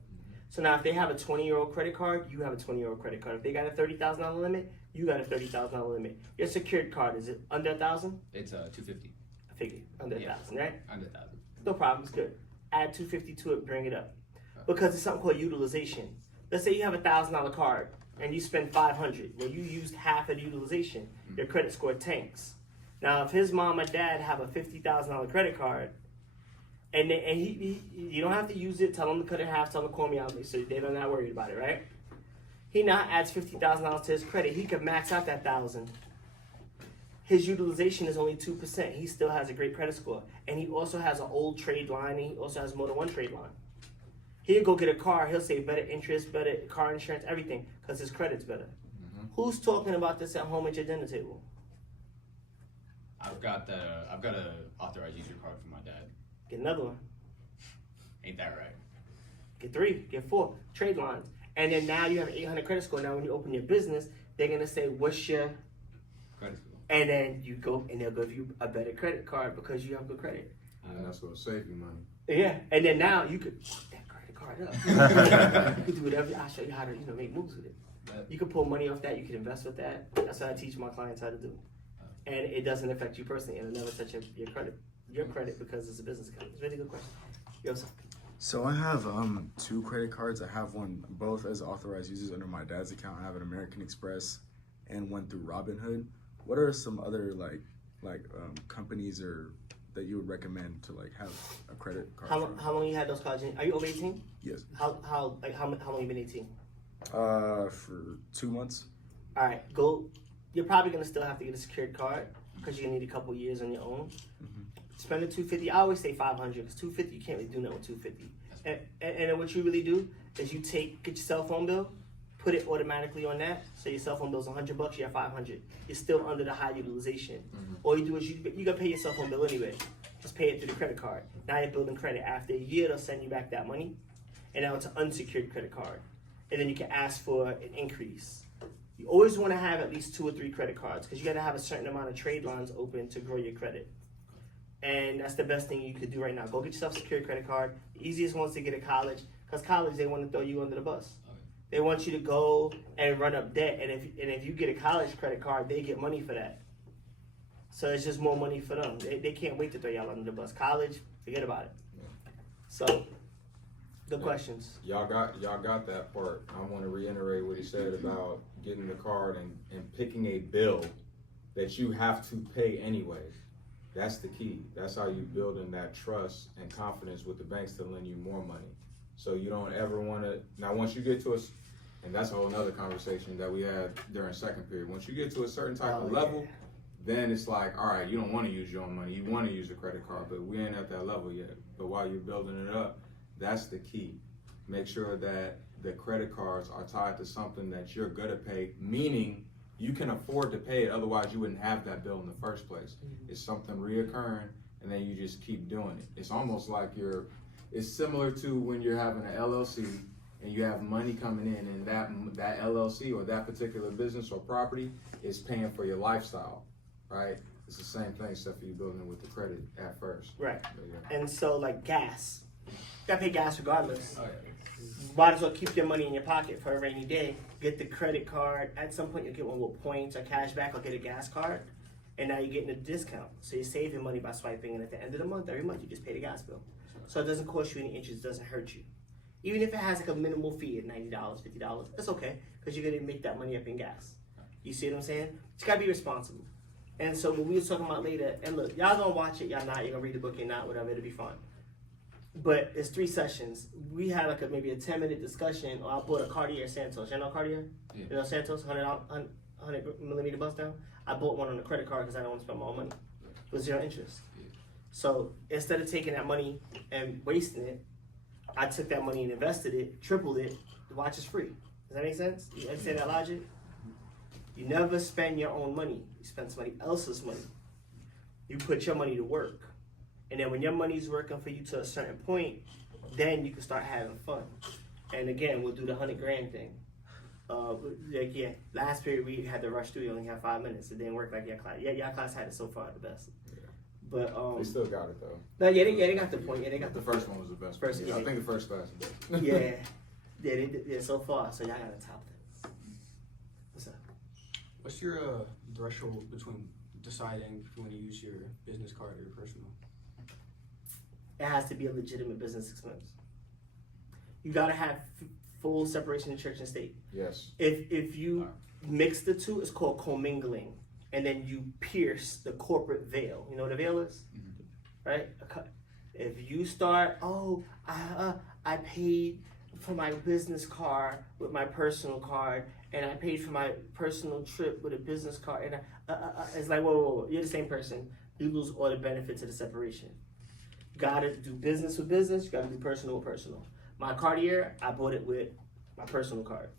So now if they have a 20-year-old credit card, you have a 20-year-old credit card. If they got a $30,000 limit, you got a $30,000 limit. Your secured card, is it under 1,000? It's $250. I figured, under 1,000, right? Under 1,000. No problem, it's good. Add 250 to it, bring it up. Because it's something called utilization. Let's say you have a $1,000 card and you spend 500. Well, you used half of the utilization. Your credit score tanks. Now, if his mom or dad have a $50,000 credit card, and you don't have to use it, tell him to cut it in half, tell him to call me out, so they're not worried about it, right? He now adds $50,000 to his credit. He could max out that 1,000. His utilization is only 2%. He still has a great credit score. And he also has an old trade line, and he also has more than one trade line. He'll go get a car, he'll say better interest, better car insurance, everything, because his credit's better. Who's talking about this at home at your dinner table? I've got a authorized user card for my dad. Get another one. Ain't that right? Get 3, get 4 trade lines. And then now you have an 800 credit score. Now when you open your business, they're going to say, what's your Credit score. And then you go and they'll give you a better credit card because you have good credit. And that's gonna save you money. Yeah, and then now you could fuck that credit card up. You could do whatever. I'll show you how to make moves with it. You can pull money off that. You can invest with that. That's what I teach my clients how to do. And it doesn't affect you personally, and it'll never touch your credit because it's a business account. It's a really good question. Yo, so. So I have 2 credit cards. I have one both as authorized users under my dad's account. I have an American Express and one through Robinhood. What are some other companies or that you would recommend to have a credit card? How long you had those cards in? Are you over 18? Yes. How long you been 18? For 2 months. All right, go. You're probably gonna still have to get a secured card because you're gonna need a couple years on your own. Spend the $250. I always say $500 because $250 you can't really do nothing with $250. And then what you really do is you get your cell phone bill, put it automatically on that. So your cell phone bill's $100, you have $500. You're still under the high utilization. All you do is you gotta pay your cell phone bill anyway. Just pay it through the credit card. Now you're building credit. After a year, they'll send you back that money, and now it's an unsecured credit card. And then you can ask for an increase. You always want to have at least 2 or 3 credit cards because you got to have a certain amount of trade lines open to grow your credit. And that's the best thing you could do right now. Go get yourself a secured credit card. The easiest ones to get at college, because college, they want to throw you under the bus. They want you to go and run up debt. And if you get a college credit card, they get money for that. So it's just more money for them. They can't wait to throw y'all under the bus. College, forget about it. So, good questions. Y'all got that part. I want to reiterate what he said about getting the card and picking a bill that you have to pay anyway. That's the key. That's how you build in that trust and confidence with the banks to lend you more money. So you don't ever want to, now once you get to us, and that's a whole nother conversation that we had during second period. Once you get to a certain type of level, then it's like, all right, you don't want to use your own money. You want to use a credit card, but we ain't at that level yet. But while you're building it up, that's the key. Make sure that the credit cards are tied to something that you're good at pay, meaning you can afford to pay it, otherwise you wouldn't have that bill in the first place. It's something reoccurring, and then you just keep doing it. It's almost like it's similar to when you're having an LLC and you have money coming in, and that LLC or that particular business or property is paying for your lifestyle, right? It's the same thing, except for you building it with the credit at first. Right. Yeah. And so, like gas, you gotta pay gas regardless. Oh, yeah. Might as well keep your money in your pocket for a rainy day. Get the credit card. At some point, you'll get one with points or cash back, or get a gas card. And now you're getting a discount. So you're saving money by swiping. And at the end of the month, every month, you just pay the gas bill. So it doesn't cost you any interest. It doesn't hurt you. Even if it has like a minimal fee at $90, $50, that's okay. Because you're going to make that money up in gas. You see what I'm saying? You got to be responsible. And so what we were talking about later, and look, y'all going to watch it, y'all not. You're going to read the book, you're not, whatever. It'll be fun. But it's 3 sessions. We had like maybe a 10-minute discussion. I bought a Cartier Santos. You know Cartier? Yeah. You know Santos, 100 millimeter bust down? I bought one on a credit card because I don't want to spend my own money. With 0 interest. Yeah. So instead of taking that money and wasting it, I took that money and invested it, tripled it. The watch is free. Does that make sense? You understand that logic? You never spend your own money. You spend somebody else's money. You put your money to work. And then when your money's working for you to a certain point, then you can start having fun. And again, we'll do the 100 grand thing. Last period we had to rush through. You only had 5 minutes. It didn't work like your class. Yeah, your class had it so far the best. Yeah. But They still got it though. no, they got the point. Yeah, they got The first one was the best. First, I yeah. think the first class was best. Yeah. Yeah, they did, yeah, so far. So y'all gotta top that. What's up? What's your threshold between deciding if you want to use your business card or your personal? It has to be a legitimate business expense. You gotta have full separation of church and state. Yes. If you mix the two, it's called commingling, and then you pierce the corporate veil. You know what a veil is, right? If you start, I paid for my business card with my personal card, and I paid for my personal trip with a business card, and it's like, whoa, you're the same person. You lose all the benefits of the separation. You gotta do business with business. You gotta do personal with personal. My Cartier, I bought it with my personal card.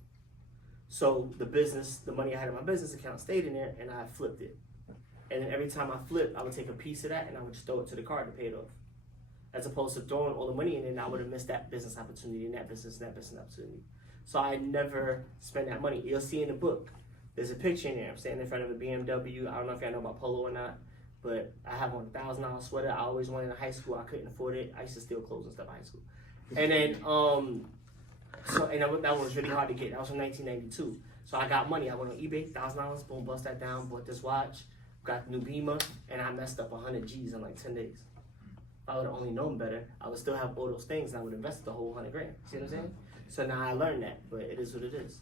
So the money I had in my business account stayed in there, and I flipped it. And then every time I flipped, I would take a piece of that and I would just throw it to the card to pay it off. As opposed to throwing all the money in it, and I would have missed that business opportunity and that business opportunity. So I never spend that money. You'll see in the book, there's a picture in there. I'm standing in front of a BMW. I don't know if y'all know about Polo or not, but I have on a $1,000 sweater. I always wanted in high school. I couldn't afford it. I used to steal clothes and stuff in high school. And then, that one was really hard to get. That was from 1992. So I got money. I went on eBay, $1,000, boom, bust that down, bought this watch, got the new Beamer, and I messed up 100 G's in like 10 days. If I would have only known better, I would still have all those things, and I would invest the whole 100 grand. See what I'm saying? So now I learned that, but it is what it is.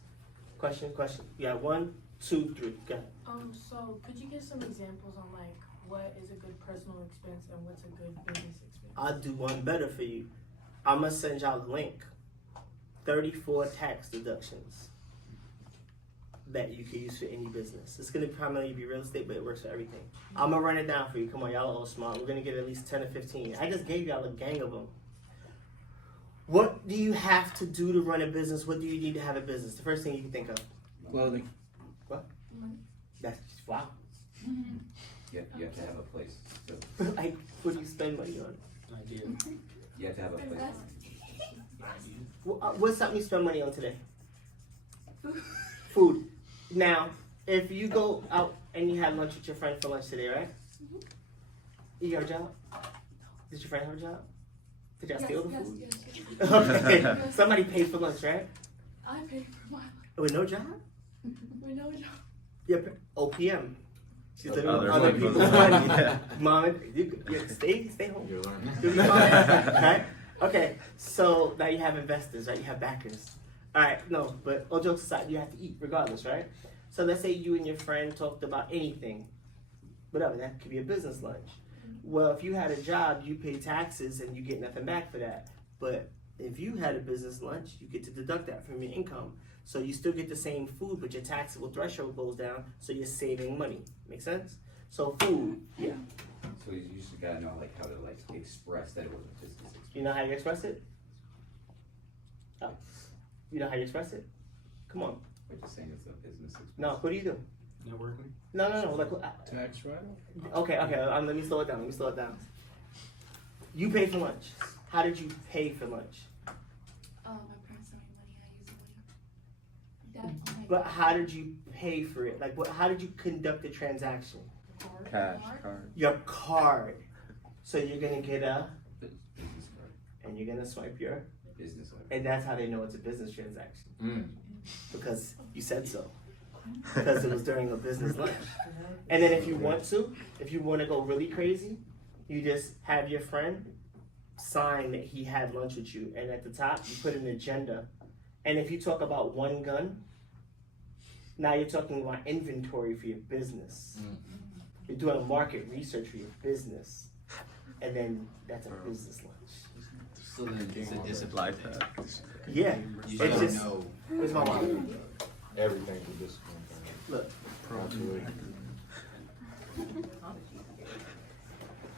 Question. You got 1, 2, 3. Go. So could you give some examples on like what is a good personal expense and what's a good business expense? I'll do one better for you. I'm gonna send y'all a link. 34 tax deductions that you can use for any business. It's gonna primarily be real estate, but it works for everything. I'm gonna run it down for you. Come on, y'all are all smart. We're gonna get at least 10 or 15. I just gave y'all a gang of them. What do you have to do to run a business? What do you need to have a business? The first thing you can think of. Clothing. What? That's wow. You have to have a place. Like, what do you spend money on? Idea. You have to have a place. What's something you spend money on today? Food. Now, if you go out and you had lunch with your friend for lunch today, right? You got a job? Did your friend have a job? Did y'all steal the food? Yes. Okay. Somebody paid for lunch, right? I paid for my With no job? with no job. Yeah, OPM. She's living Other with other people's people's money. money. Yeah. Mom, stay home. You're learning. You'll be fine, right? Okay, so now you have investors, right? You have backers. All right, no, but all jokes aside, you have to eat regardless, right? So let's say you and your friend talked about anything, whatever, that could be a business lunch. Well, if you had a job, you pay taxes and you get nothing back for that. But if you had a business lunch, you get to deduct that from your income. So you still get the same food, but your taxable threshold goes down, so you're saving money. Make sense? So food, yeah. So you just gotta know like how to like express that it was a business expense. You know how you express it? Oh. You know how you express it? Come on. We're just saying it's a business expense. No, what do you do? Networking. No. Like, Tax write-off. okay. Let me slow it down. You pay for lunch. How did you pay for lunch? My parents sent me money. I used the money. Dad, But how did you pay for it? Like, how did you conduct the transaction? Cash card. Your card. So you're gonna get Business card. and you're gonna swipe your, Business card. and that's how they know it's a business transaction. Mm. Because you said so. Because it was during a business lunch. And then if you want to go really crazy, you just have your friend sign that he had lunch with you, and at the top you put an agenda. And if you talk about one gun, now you're talking about inventory for your business. You're doing market research for your business, and then that's a business lunch. So then it's a discipline Life thing. hack. Yeah, You it's should just know. where's my wallet? Everything for discipline. Look. Absolutely.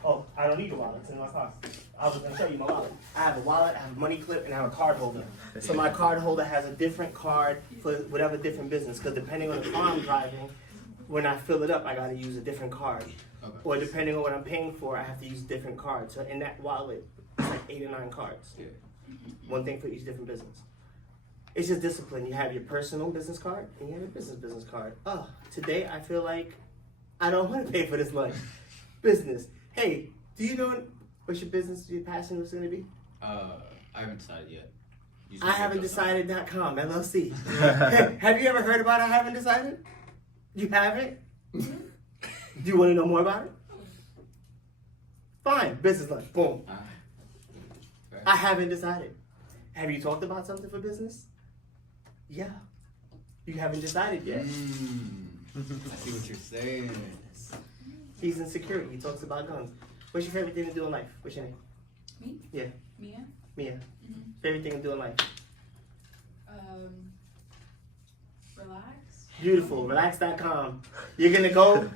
Oh, I don't need a wallet. It's in my car. I was gonna show you my wallet. I have a wallet, I have a money clip, and I have a card holder. So my card holder has a different card for whatever different business. Because depending on the car I'm driving, when I fill it up, I gotta use a different card. Okay. Or depending on what I'm paying for, I have to use a different card. So in that wallet, it's like 8 or 9 cards. Yeah. One thing for each different business. It's just discipline. You have your personal business card and you have your business card. Oh, today I feel like I don't want to pay for this lunch. Business. Hey, do you know what your business, your passion was going to be? I haven't decided yet. Using I haven't crypto. decided.com, LLC. Have you ever heard about I haven't decided? You haven't? Do you want to know more about it? Fine, business lunch, boom. Okay. I haven't decided. Have you talked about something for business? Yeah. You haven't decided yet. I see what you're saying. He's in security. He talks about guns. What's your favorite thing to do in life? What's your name? Me? Yeah. Mia? Mia. Mhm. Favorite thing to do in life? Relax. Beautiful. Relax.com. You're going to go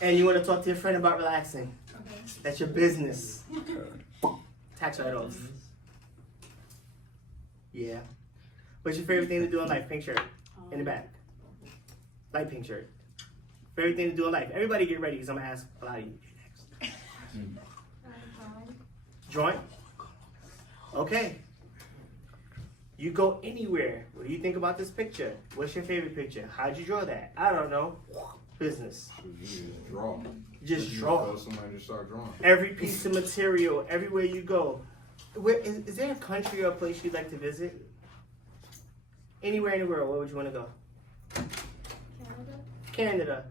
and you want to talk to your friend about relaxing. Okay. That's your business. Tax write-off. Yeah. What's your favorite thing to do in life? Pink shirt. In the back. Light pink shirt. Favorite thing to do in life. Everybody get ready because I'm going to ask a lot of you next. Drawing? Okay. You go anywhere. What do you think about this picture? What's your favorite picture? How'd you draw that? I don't know. Business. You just draw. Just You draw. go somewhere and just start drawing. Every piece of material, everywhere you go. Where, is there a country or a place you'd like to visit? Anywhere in the world, where would you want to go? Canada.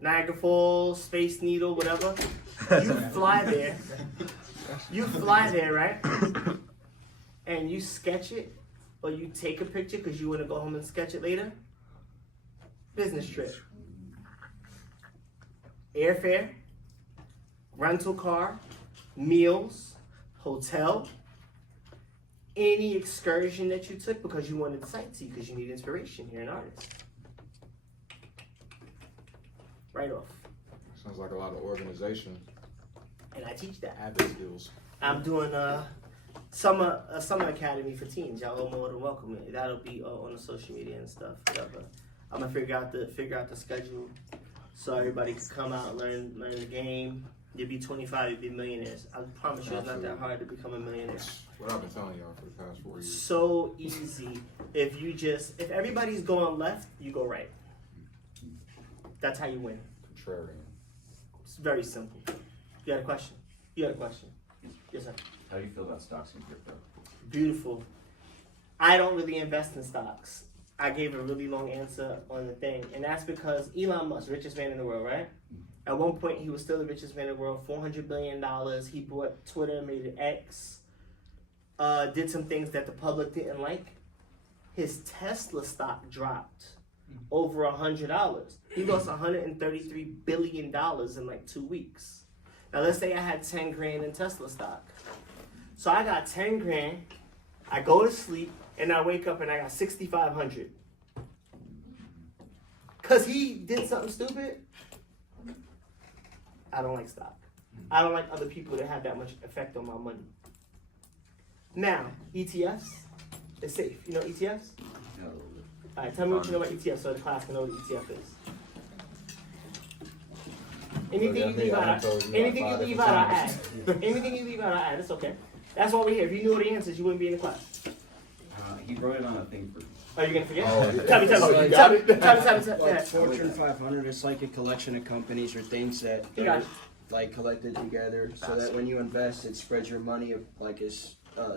Niagara Falls, Space Needle, whatever. You fly there. You fly there, right? And you sketch it, or you take a picture because you want to go home and sketch it later. Business trip. Airfare, rental car, meals, hotel, any excursion that you took because you wanted to sightsee because you need inspiration. You're an artist. Right off. Sounds like a lot of organization. And I teach that. AVID skills. I'm doing a summer academy for teens. Y'all are more than welcome. That'll be on the social media and stuff. Whatever. I'm gonna figure out the schedule so everybody can come out and learn the game. You'll be 25, you'll be millionaires. I promise you, it's not that hard to become a millionaire. What I've been telling y'all for the past 4 years. So easy. If everybody's going left, you go right. That's how you win. Contrarian. It's very simple. You got a question? You got a question? Yes, sir. How do you feel about stocks and crypto? Beautiful. I don't really invest in stocks. I gave a really long answer on the thing, and that's because Elon Musk, richest man in the world, right? At one point, he was still the richest man in the world, $400 billion. He bought Twitter, made it X, did some things that the public didn't like. His Tesla stock dropped over $100. He lost $133 billion in like 2 weeks. Now, let's say I had 10 grand in Tesla stock. So I got 10 grand, I go to sleep, and I wake up and I got 6,500. Cause he did something stupid. I don't like stock. I don't like other people that have that much effect on my money. Now, ETFs is safe. You know ETFs? No. Alright, tell me what you know about ETFs so the class can know what ETF is. Anything you leave out, anything you leave out, I add. Anything you leave out, I add. It's okay. That's why we're here. If you knew the answers, you wouldn't be in the class. He wrote it on a thing for. Are you gonna forget? Oh, Tell me. Like Fortune 500, it's like a collection of companies or things that You got are it. like collected together, so that when you invest, it spreads your money like as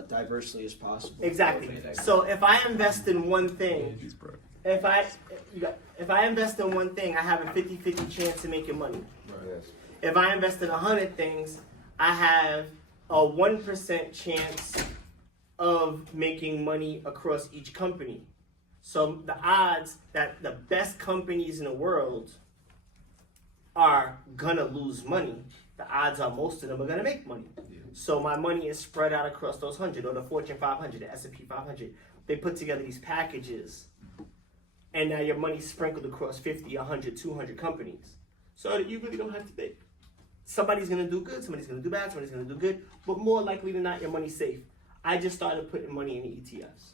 diversely as possible. Exactly. So if I invest in one thing, if I invest in one thing, I have a 50-50 chance of making money. Yes. If I invest in 100 things, I have a 1% chance of making money across each company. So the odds that the best companies in the world are gonna lose money, the odds are most of them are gonna make money. So my money is spread out across those 100, or the Fortune 500, the S&P 500. They put together these packages, and now your money's sprinkled across 50, 100, 200 companies. So that you really don't have to think. Somebody's gonna do good, somebody's gonna do bad, somebody's gonna do good, but more likely than not, your money's safe. I just started putting money in ETFs.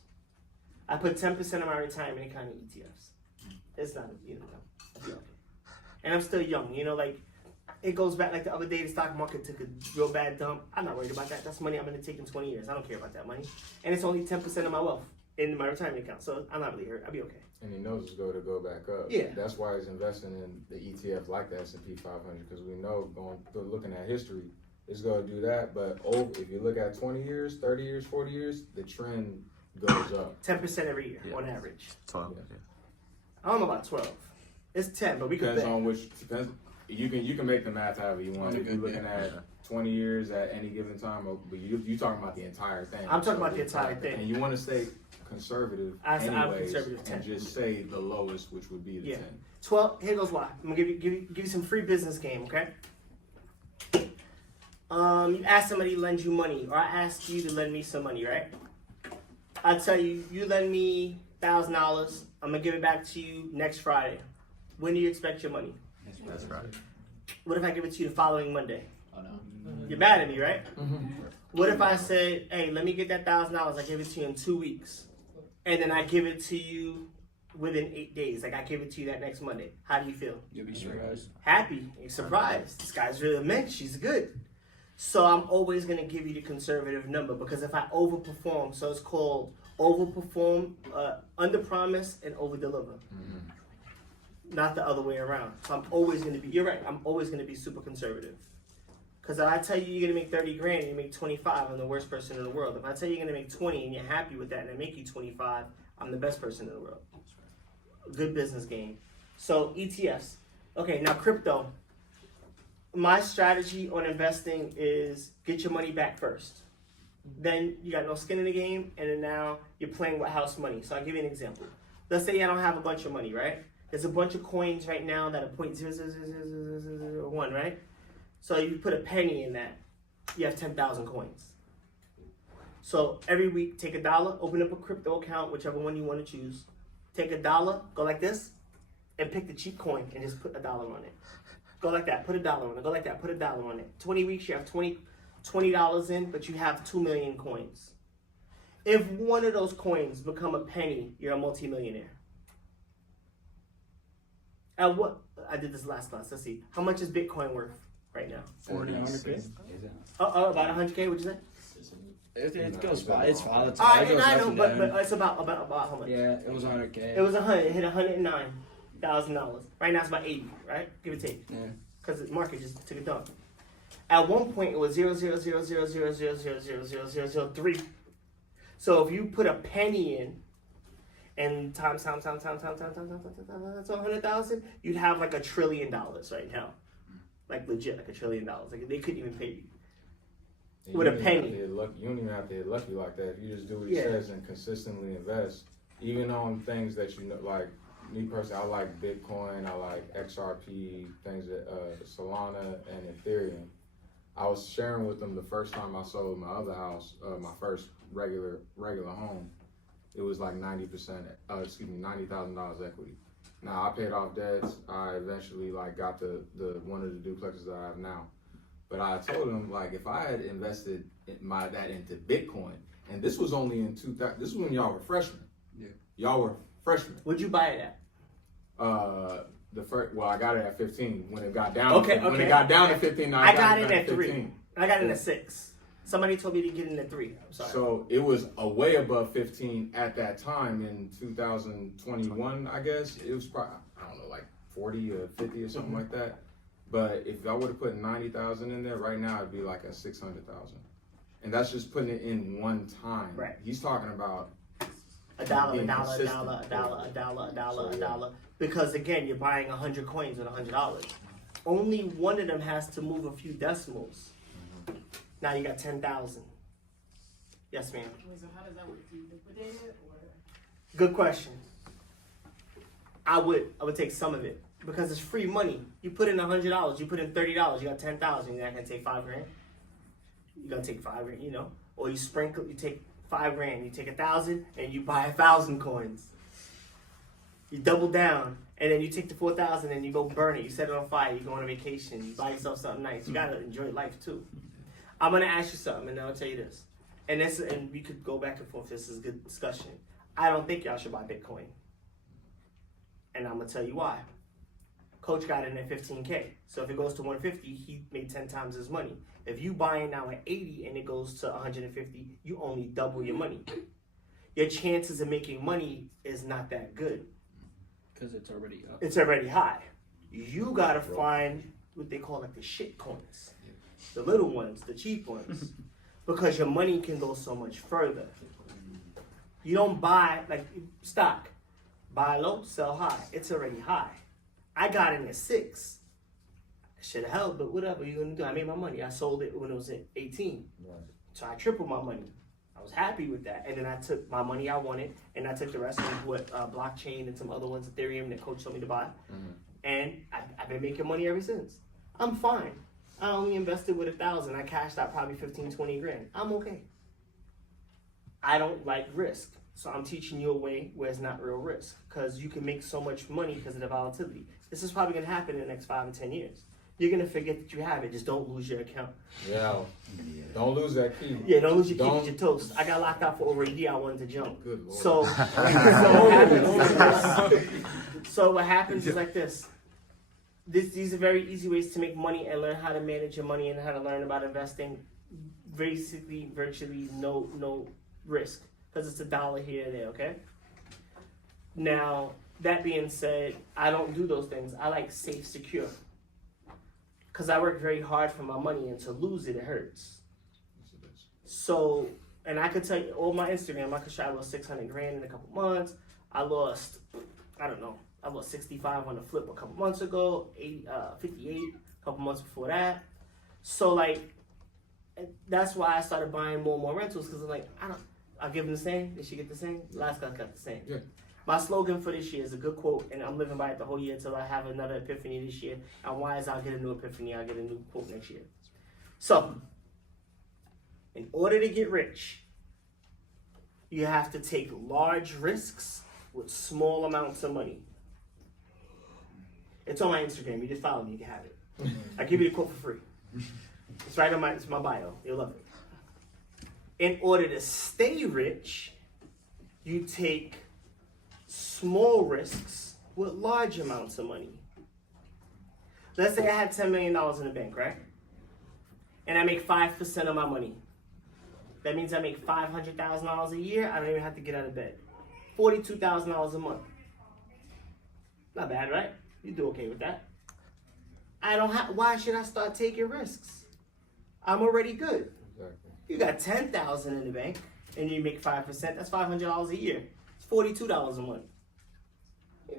I put 10% of my retirement account in ETFs. It's not, I'll be okay. And I'm still young, like, it goes back, like the other day, the stock market took a real bad dump. I'm not worried about that. That's money I'm gonna take in 20 years. I don't care about that money. And it's only 10% of my wealth in my retirement account, so I'm not really hurt. I'll be okay. And he knows it's going to go back up. Yeah. That's why he's investing in the ETF like the S&P 500, because we know looking at history, it's going to do that. But if you look at 20 years, 30 years, 40 years, the trend goes up. 10% every year Yeah. on average. 12. Yeah. I don't know about 12. It's 10, but we could Depends bet. on which. Depends. You can make the math however you want. On a If you're good looking day. at 20 years at any given time, but you talking about the entire thing. I'm talking about the entire thing. And you want to stay conservative I'm anyways, conservative 10. and just say the lowest, which would be the Yeah. 10. 12, here goes why. I'm gonna give you some free business game, okay? You ask somebody to lend you money, or I ask you to lend me some money, right? I tell you, you lend me $1,000, I'm gonna give it back to you next Friday. When do you expect your money? That's right. What if I give it to you the following Monday? Oh no. You're mad at me, right? What if I said, hey, let me get that $1,000, I give it to you in 2 weeks, and then I give it to you within 8 days, like I give it to you that next Monday? How do you feel? You'll be surprised. Happy, surprised. This guy's really meant. She's good. So I'm always gonna give you the conservative number, because if I overperform, so it's called overperform, under promise and over deliver. Not the other way around. So I'm always gonna be. You're right. I'm always gonna be super conservative. Because if I tell you you're gonna make 30 grand and you make 25, I'm the worst person in the world. If I tell you you're gonna make 20 and you're happy with that and I make you 25, I'm the best person in the world. Good business game. So ETFs. Okay, now crypto. My strategy on investing is get your money back first. Then you got no skin in the game, and then now you're playing with house money. So I'll give you an example. Let's say I don't have a bunch of money, right? There's a bunch of coins right now that are 0.00001, right? So you put a penny in that, you have 10,000 coins. So every week, take $1, open up a crypto account, whichever one you want to choose. Take $1, go like this, and pick the cheap coin and just put $1 on it. Go like that, put $1 on it. Go like that, put $1 on it. 20 weeks, you have $20 in, but you have 2 million coins. If one of those coins become a penny, you're a multimillionaire. At what? I did this last class. Let's see. How much is Bitcoin worth right now? 400K. Is it? About 100K. What'd you say? It goes by. It's volatile. All right, It goes I up know, and but down. it's about how much? Yeah, it was 100K. It was 100. It hit $109,000. Right now it's about 80. Right? Give or take. Yeah. Because the market just took a dump. At one point, it was 0.00000000003. So if you put a penny in, and times 100,000, you'd have like $1 trillion right now, like legit, like $1 trillion. Like they couldn't even pay you with a penny. You don't even have to hit lucky like that. If you just do what he Yeah. says and consistently invest, even on things that you know, like me personally, I like Bitcoin, I like XRP, things that Solana and Ethereum. I was sharing with them the first time I sold my other house, my first regular home. It was like $90,000 equity. Now I paid off debts. I eventually got the one of the duplexes that I have now. But I told him if I had invested that into Bitcoin, and this was only in 2000. This was when y'all were freshmen. Yeah. Y'all were freshmen. Would you buy it at? I got it at 15 when it got down. Okay. When it got down to 15, I got it at 15. 3. I got it at 6. Somebody told me to get in at 3. I'm sorry. So it was way above 15 at that time in 2021, I guess. It was probably, I don't know, 40 or 50 or something like that. But if I would have put 90,000 in there, right now it'd be like at 600,000. And that's just putting it in one time. Right. He's talking about $1, being $1, consistent. $1. Because again, you're buying 100 coins with $100. Only one of them has to move a few decimals. Now you got 10,000. Yes, ma'am. So how does that work? Do you liquidate it or? Good question. I would take some of it because it's free money. You put in $100, you put in $30, you got 10,000. You're not gonna take $5 grand. You're gonna take $5 grand, or you sprinkle. You take $5 grand. You take 1,000 and you buy 1,000 coins. You double down, and then you take the 4,000 and you go burn it. You set it on fire. You go on a vacation. You buy yourself something nice. You gotta enjoy life too. I'm gonna ask you something, and I'll tell you this. And we could go back and forth. This is a good discussion. I don't think y'all should buy Bitcoin, and I'm gonna tell you why. Coach got in at 15K, so if it goes to 150, he made 10 times his money. If you buy it now at 80 and it goes to 150, you only double your money. Your chances of making money is not that good. Because it's already up. It's already high. You gotta find what they call the shit coins. The little ones, the cheap ones. Because your money can go so much further. You don't buy, like, stock. Buy low, sell high. It's already high. I got in at 6. I should have held, but whatever you gonna do. I made my money. I sold it when it was at 18. Right. So I tripled my money. I was happy with that. And then I took my money I wanted, and I took the rest of what blockchain and some other ones, Ethereum, that coach told me to buy. Mm-hmm. And I've been making money ever since. I'm fine. I only invested with 1,000. I cashed out probably 15, 20 grand. I'm okay. I don't like risk. So I'm teaching you a way where it's not real risk. Because you can make so much money because of the volatility. This is probably going to happen in the next 5 and 10 years. You're going to forget that you have it. Just don't lose your account. Yeah. Don't lose that key. Yeah, don't lose your key with your toast. I got locked out for over a year. I wanted to jump. Good Lord. So what happens is like this. These are very easy ways to make money and learn how to manage your money and how to learn about investing. Basically, virtually no risk. Because it's $1 here and there, okay? Now, that being said, I don't do those things. I like safe, secure. Because I work very hard for my money, and to lose it, it hurts. So, and I could tell you, on my Instagram, I could show I lost 600 grand in a couple months. I lost 65 on the flip a couple months ago, 58 a couple months before that. So, like, that's why I started buying more and more rentals, because I'm like, I'll give them the same. They should get the same. Last guy got the same. Yeah. My slogan for this year is a good quote, and I'm living by it the whole year until I have another epiphany this year. And why is I'll get a new epiphany, I'll get a new quote next year. So, in order to get rich, you have to take large risks with small amounts of money. It's on my Instagram. You just follow me, you can have it. I give you the quote for free. It's right on it's my bio. You'll love it. In order to stay rich, you take small risks with large amounts of money. Let's say I had $10 million in the bank, right? And I make 5% of my money. That means I make $500,000 a year. I don't even have to get out of bed. $42,000 a month. Not bad, right? You do okay with that. Why should I start taking risks? I'm already good. Exactly. You got $10,000 in the bank and you make 5%. That's $500 a year. It's $42 a month.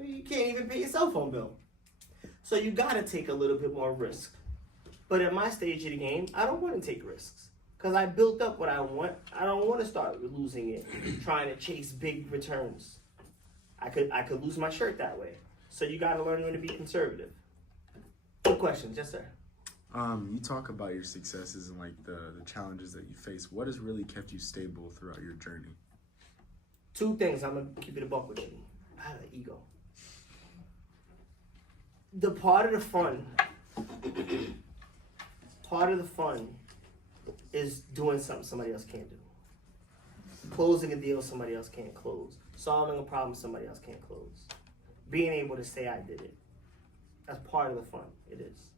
You can't even pay your cell phone bill. So you gotta take a little bit more risk. But at my stage of the game, I don't want to take risks. Because I built up what I want. I don't want to start losing it, trying to chase big returns. I could lose my shirt that way. So you gotta learn when to be conservative. Good question, yes sir. You talk about your successes and like the challenges that you face. What has really kept you stable throughout your journey? 2 things. I'm gonna keep it a buck with you. I have an ego. The part of the fun is doing something somebody else can't do. Closing a deal somebody else can't close. Solving a problem somebody else can't close. Being able to say I did it. That's part of the fun. It is.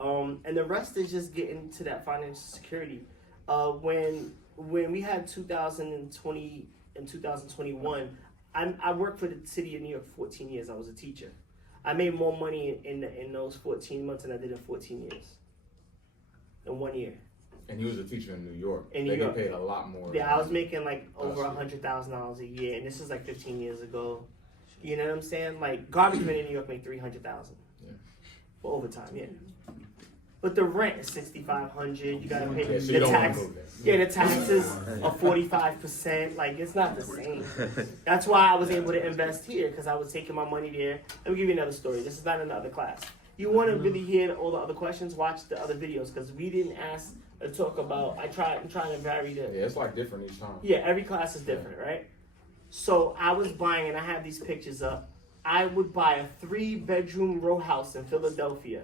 And the rest is just getting to that financial security. When we had 2020 and 2021, I worked for the city of New York for 14 years. I was a teacher. I made more money in those 14 months than I did in 14 years. In 1 year. And he was a teacher in New York. In New They York. get paid a lot more. Yeah, I was making like over $100,000 a year, and this is like 15 years ago. You know what I'm saying? Like garbage men in New York make $300,000 for overtime. Yeah. But the rent is $6,500. You gotta pay so the you tax. don't Yeah, the taxes are 45%. Like it's not the same. That's why I was able to invest here because I was taking my money there. Let me give you another story. This is not another class. You want to really hear all the other questions? Watch the other videos because we didn't ask or talk about. I'm trying to vary the. Yeah, it's like different each time. Yeah, every class is different, right? So I was buying, and I have these pictures up. I would buy a 3-bedroom row house in Philadelphia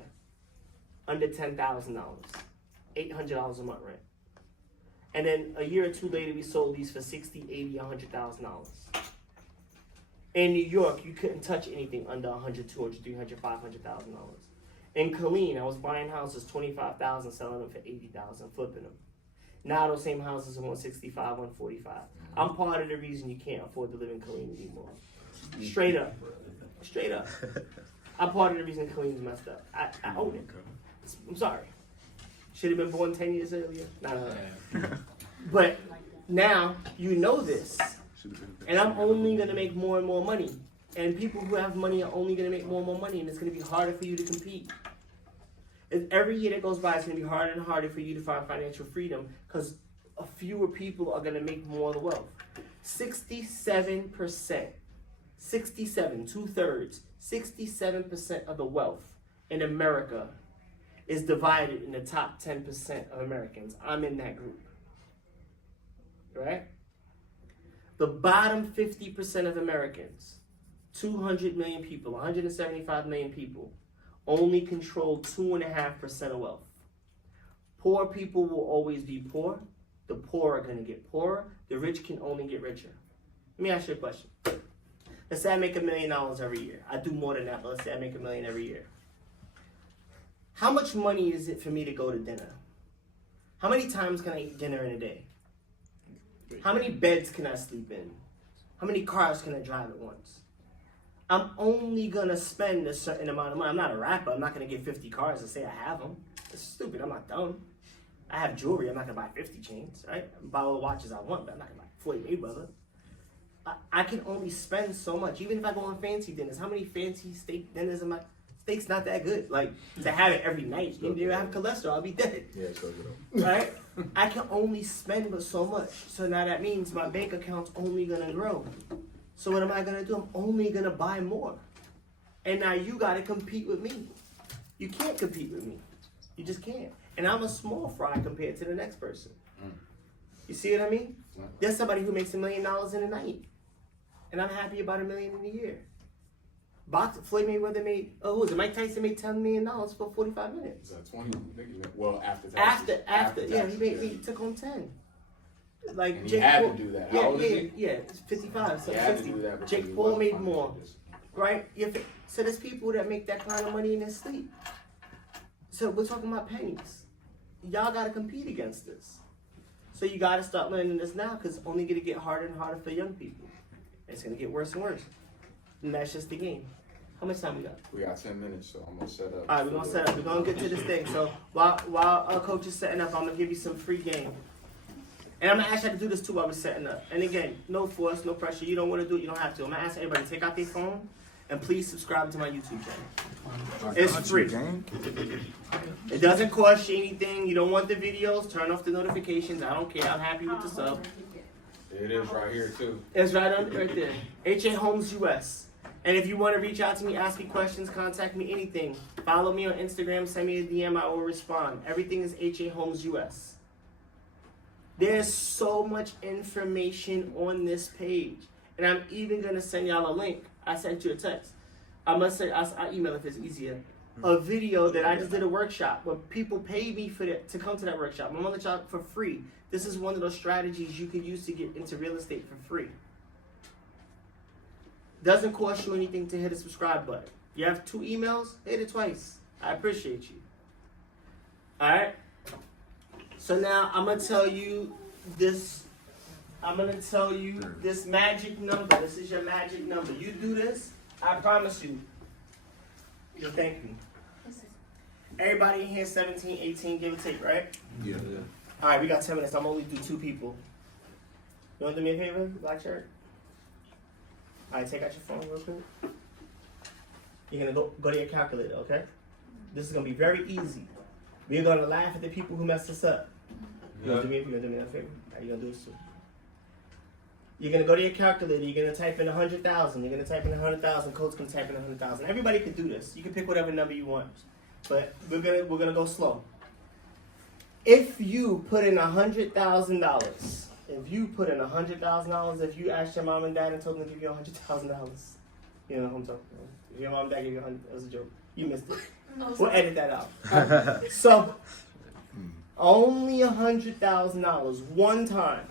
under $10,000, $800 a month rent. And then a year or 2 later, we sold these for $60,000, $80,000, $100,000. In New York, you couldn't touch anything under $100,000, $200,000, $300,000, $500,000. In Killeen, I was buying houses $25,000, selling them for $80,000, flipping them. Now those same houses are $165,000, $145,000. I'm part of the reason you can't afford to live in Killeen anymore. Straight up. Straight up. I'm part of the reason Killeen's messed up. I own it. I'm sorry. Should have been born 10 years earlier. No. But now you know this. And I'm only gonna make more and more money. And people who have money are only gonna make more and more money, and it's gonna be harder for you to compete. And every year that goes by, it's gonna be harder and harder for you to find financial freedom because fewer people are gonna make more of the wealth. 67%, 67, 2/3, 67% of the wealth in America is divided in the top 10% of Americans. I'm in that group. Right? The bottom 50% of Americans, 200 million people, 175 million people, only control 2.5% of wealth. Poor people will always be poor. The poor are going to get poorer. The rich can only get richer. Let me ask you a question. Let's say I make $1 million every year. I do more than that, but let's say I make $1 million every year. How much money is it for me to go to dinner? How many times can I eat dinner in a day? How many beds can I sleep in? How many cars can I drive at once? I'm only gonna spend a certain amount of money. I'm not a rapper. I'm not gonna get 50 cars and say I have them. It's stupid. I'm not dumb. I have jewelry. I'm not gonna buy 50 chains, right? I buy all the watches I want, but I'm not gonna buy Floyd Mayweather. I can only spend so much. Even if I go on fancy dinners, how many fancy steak dinners am I? Steak's not that good. Like, to have it every night. If you have cholesterol, I'll be dead. Yeah, so good. Right? I can only spend but so much. So now that means my bank account's only gonna grow. So what am I gonna do? I'm only gonna buy more. And now you gotta compete with me. You can't compete with me. You just can't. And I'm a small fry compared to the next person. You see what I mean? There's somebody who makes $1 million in a night. And I'm happy about $1 million in a year. Floyd Mayweather made, who was it? Mike Tyson made $10 million for 45 minutes. 20, well, after taxes. After, yeah, taxes, he took home 10. Like and he Jake had Paul, to do that. Yeah, How old is he? Yeah, it's 55, so He had to 60. do that because Jake he Paul wasn't made funding more, this. right? So there's people that make that kind of money in their sleep. So we're talking about pennies. Y'all gotta compete against this. So you gotta start learning this now, because it's only gonna get harder and harder for young people. It's gonna get worse and worse. And that's just the game. How much time we got? We got 10 minutes, so I'm gonna set up. All right, we're gonna set up. We're gonna get to this thing. So while our coach is setting up, I'm gonna give you some free game. And I'm gonna ask you to do this too while we're setting up. And again, no force, no pressure. You don't want to do it, you don't have to. I'm gonna ask everybody to take out their phone and please subscribe to my YouTube channel. It's free. It doesn't cost you anything. You don't want the videos, turn off the notifications. I don't care. I'm happy with the sub. It is right here too. It's right there. HAHOMES US. And if you want to reach out to me, ask me questions, contact me, anything, follow me on Instagram, send me a DM, I will respond. Everything is HAHOMES US. There's so much information on this page. And I'm even going to send y'all a link. I sent you a text. I must say, I'll email if it's easier. A video that I just did a workshop where people pay me for to come to that workshop. I'm going to let y'all for free. This is one of those strategies you can use to get into real estate for free. Doesn't cost you anything to hit the subscribe button. You have 2 emails, hit it twice. I appreciate you. Alright? So now I'm gonna tell you this. I'm gonna tell you this magic number. This is your magic number. You do this, I promise you, you'll thank me. Everybody in here 17, 18, give or take, right? Yeah. Alright, we got 10 minutes. I'm only do 2 people. You wanna do me a favor, black shirt? Alright, take out your phone real quick. You're gonna go to your calculator, okay? This is gonna be very easy. We're gonna laugh at the people who messed us up. You gonna do me a favor? Alright, you're gonna do this too. You're gonna go to your calculator, you're gonna type in 100,000, you're gonna type in 100,000, Coach can type in 100,000. Everybody can do this. You can pick whatever number you want. But we're gonna go slow. If you put in $100,000, if you asked your mom and dad and told them to give you $100,000, you know what I'm talking about. If your mom and dad gave you $100,000, that was a joke. You missed it. We'll edit that out. So, only $100,000 one time,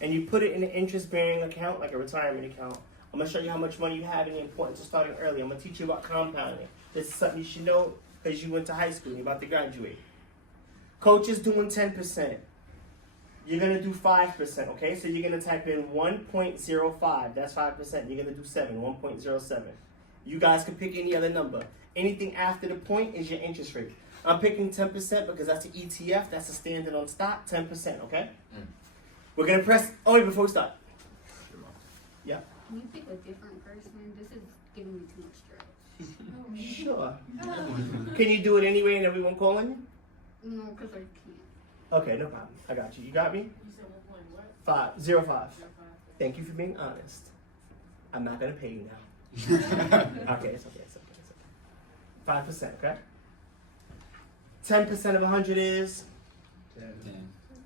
and you put it in an interest-bearing account, like a retirement account. I'm gonna show you how much money you have and the importance of starting early. I'm gonna teach you about compounding. This is something you should know because you went to high school and you're about to graduate. Coach is doing 10%. You're gonna do 5%, okay? So you're gonna type in 1.05, that's 5%. You're gonna do 1.07. You guys can pick any other number. Anything after the point is your interest rate. I'm picking 10% because that's the ETF, that's the standard on stock, 10%, okay? We're gonna press, before we start. Yeah. Can you pick a different person? This is giving me too much stress. Sure. Can you do it anyway and everyone calling you? No, because I can't. Okay, no problem. I got you. You got me? You said 1.what? 505. Thank you for being honest. I'm not gonna pay you now. Okay, it's okay. 5%, okay? 10% of 100 is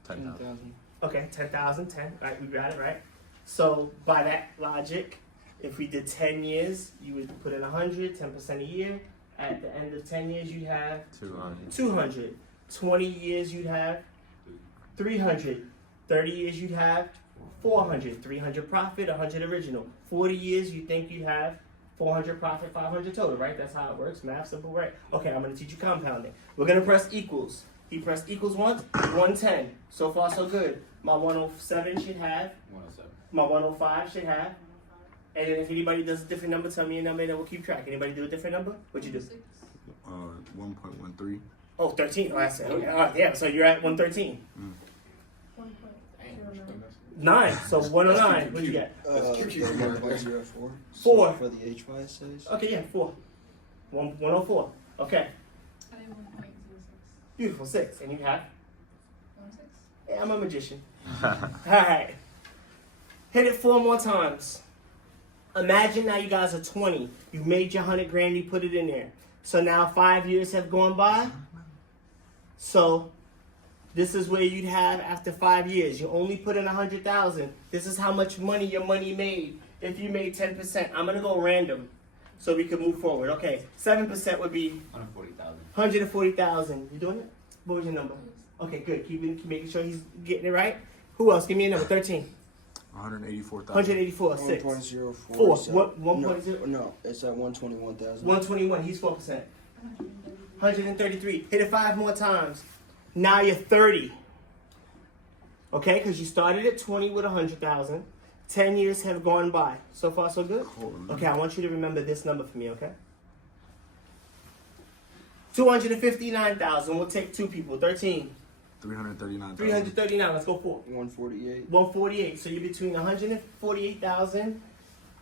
10,000. okay. 10,000. 10. Right, we got it right. So by that logic, if we did 10 years, you would put in 100, 10% a year. At the end of 10 years, you'd have 200. 20 years, you'd have 300. 30 years, you'd have 400. 300 profit, 100 original. 40 years, you think you'd have 400 profit, 500 total, right? That's how it works. Math, simple, right? Okay, I'm going to teach you compounding. We're going to press equals. He pressed equals once, 110. So far, so good. My 107 should have. 107. My 105 should have. And then if anybody does a different number, tell me a number and then we'll keep track. Anybody do a different number? What'd you do? 1.13. Oh, 13. Oh, I said, okay. All right, yeah, so you're at 113. 9. So 109. What'd you get? 1.04. 4. For the HY says. Okay, yeah, 4. 104. Okay. I have 1.06. Beautiful. 6. And you have? 1.6. Yeah, I'm a magician. All right. Hit it 4 more times. Imagine now you guys are 20. You made your 100 grand, you put it in there. So now 5 years have gone by. So this is where you'd have after 5 years. You only put in 100,000. This is how much money your money made. If you made 10%, I'm gonna go random so we can move forward. Okay, 7% would be 140,000. 140,000. You doing it? What was your number? Okay, good. Keep making sure he's getting it right. Who else? Give me a number. 13. 184,000. 184. 6. 1.04. 4. so- What? 1.0. No, it's at 121,000. 121. He's 4%. 133. Hit it 5 more times. Now you're 30. Okay, because you started at 20 with 100,000. 10 years have gone by. So far, so good? Okay, I want you to remember this number for me, okay? 259,000. We'll take 2 people. 13. 339,000. 339. Let's go 4. 148. 148. So you're between 148,000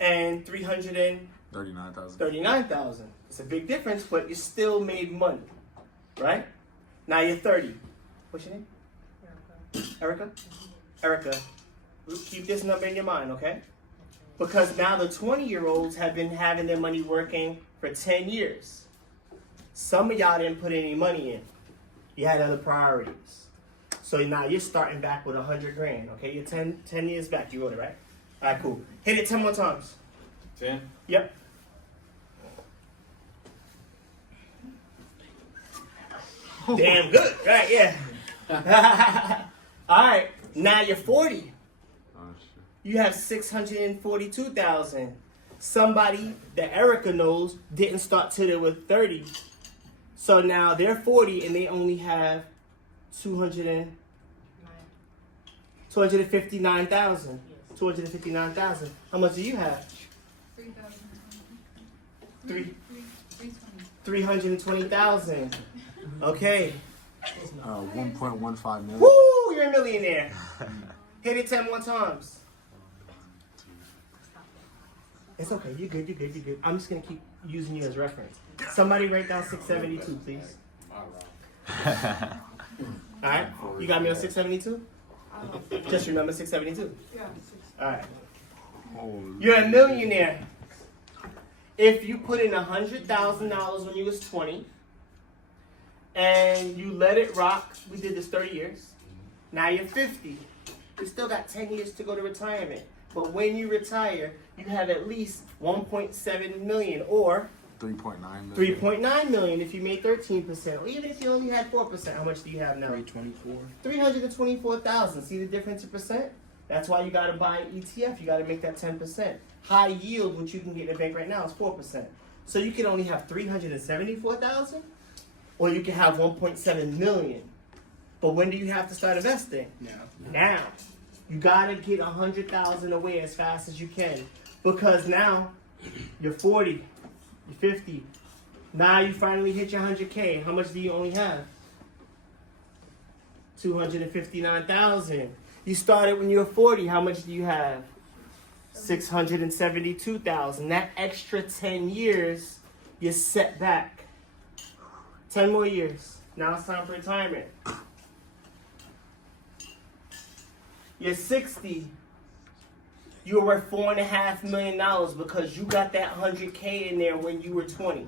and 339,000. 39,000. It's a big difference, but you still made money, right? Now you're 30. What's your name? Erica. Erica. Keep this number in your mind, okay? Because now the 20-year-olds have been having their money working for 10 years. Some of y'all didn't put any money in. You had other priorities. So now you're starting back with 100 grand, okay? You're 10 years back. You wrote it, right? All right, cool. Hit it 10 more times. 10? Yep. Damn good, right? Yeah. All right, now you're 40. Oh, shit. You have 642,000. Somebody that Erica knows didn't start till they were 30. So now they're 40 and they only have 259,000. 259,000. How much do you have? 3,000. 320,000. Okay. 1.15 million. Woo! You're a millionaire. Hit it 10 more times. It's okay. You're good. You're good. You're good. I'm just gonna keep using you as reference. Somebody write down 672, please. All right. You got me on 672. Just remember 672. All right. You're a millionaire. If you put in $100,000 when you was 20, and you let it rock, we did this 30 years. Now you're 50. You still got 10 years to go to retirement. But when you retire, you have at least 1.7 million or 3.9 million. 3.9 million if you made 13%. Or even if you only had 4%, how much do you have now? 324. 324,000. See the difference in percent? That's why you got to buy an ETF. You got to make that 10%. High yield, which you can get in the bank right now, is 4%. So you can only have 374,000, or you can have 1.7 million. But when do you have to start investing? Now. You got to get 100,000 away as fast as you can, because now you're 40, you're 50. Now you finally hit your 100K. How much do you only have? 259,000. You started when you were 40. How much do you have? $672,000. That extra 10 years, you're set back. 10 more years. Now it's time for retirement. You're 60. You were worth $4.5 million because you got that 100K in there when you were 20.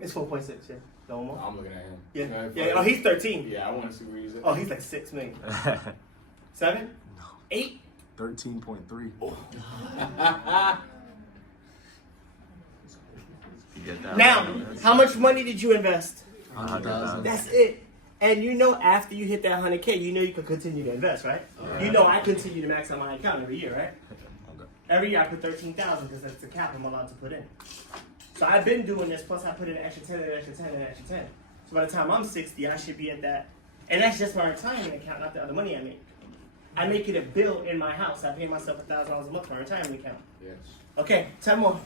It's 4.6, yeah. No more. I'm looking at him. Yeah. Yeah. Oh, he's 13. Yeah, I want to see where he's at. Oh, he's like 6 million. 7? 8? 13.3. Now, how much money did you invest? 100,000. That's it. And you know, after you hit that 100K, you know you can continue to invest, right? You know, I continue to max out my account every year, right? Every year I put 13,000 because that's the cap I'm allowed to put in. So I've been doing this. Plus I put in an extra 10, an extra 10, an extra 10. So by the time I'm 60, I should be at that. And that's just my retirement account, not the other money I make. I make it a bill in my house. I pay myself $1,000 a month for my retirement account. Yes. Okay, 10 more.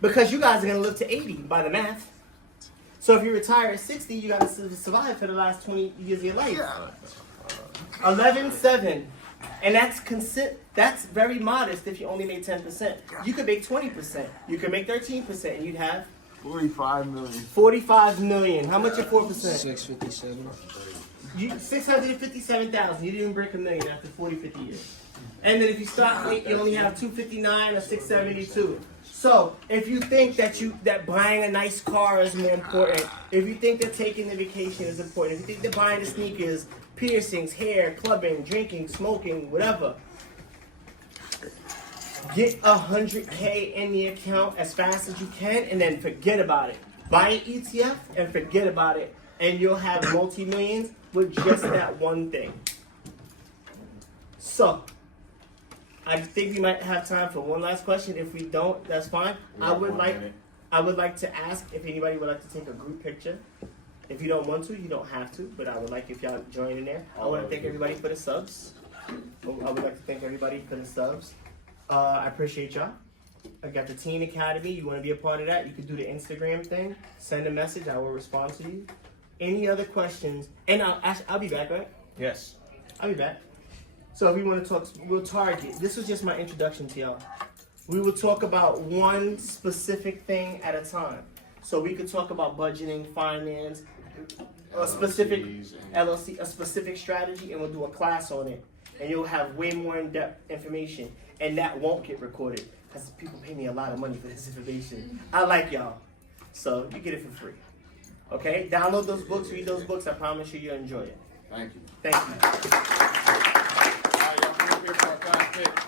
Because you guys are gonna live to 80 by the math. So if you retire at 60, you gotta survive for the last 20 years of your life. 11.7, and that's very modest if you only make 10%. You could make 20%. You could make 13%, and you'd have 45 million. 45 million. How much at 4%? 657. 657,000. You didn't even break a million after 40, 50 years. And then if you start late, you only have 259 or 672. So if you think that buying a nice car is more important, if you think that taking the vacation is important, if you think that buying the sneakers, piercings, hair, clubbing, drinking, smoking, whatever, get 100K in the account as fast as you can, and then forget about it. Buy an ETF and forget about it, and you'll have multi-millions with just that one thing. So, I think we might have time for one last question. If we don't, that's fine. I would like to ask if anybody would like to take a group picture. If you don't want to, you don't have to, but I would like if y'all join in there. I want to thank everybody for the subs. I would like to thank everybody for the subs. I appreciate y'all. I got the Teen Academy. You want to be a part of that? You can do the Instagram thing. Send a message. I will respond to you. Any other questions? And I'll be back, right? Yes. I'll be back. So if we want to talk, we'll target. This was just my introduction to y'all. We will talk about one specific thing at a time. So we could talk about budgeting, finance, a specific LLC, a specific strategy, and we'll do a class on it. And you'll have way more in-depth information. And that won't get recorded because people pay me a lot of money for this information. I like y'all. So you get it for free. Okay? Download those books, read those books. I promise you'll enjoy it. Thank you. Thank you. All right, y'all come up here for our class pick.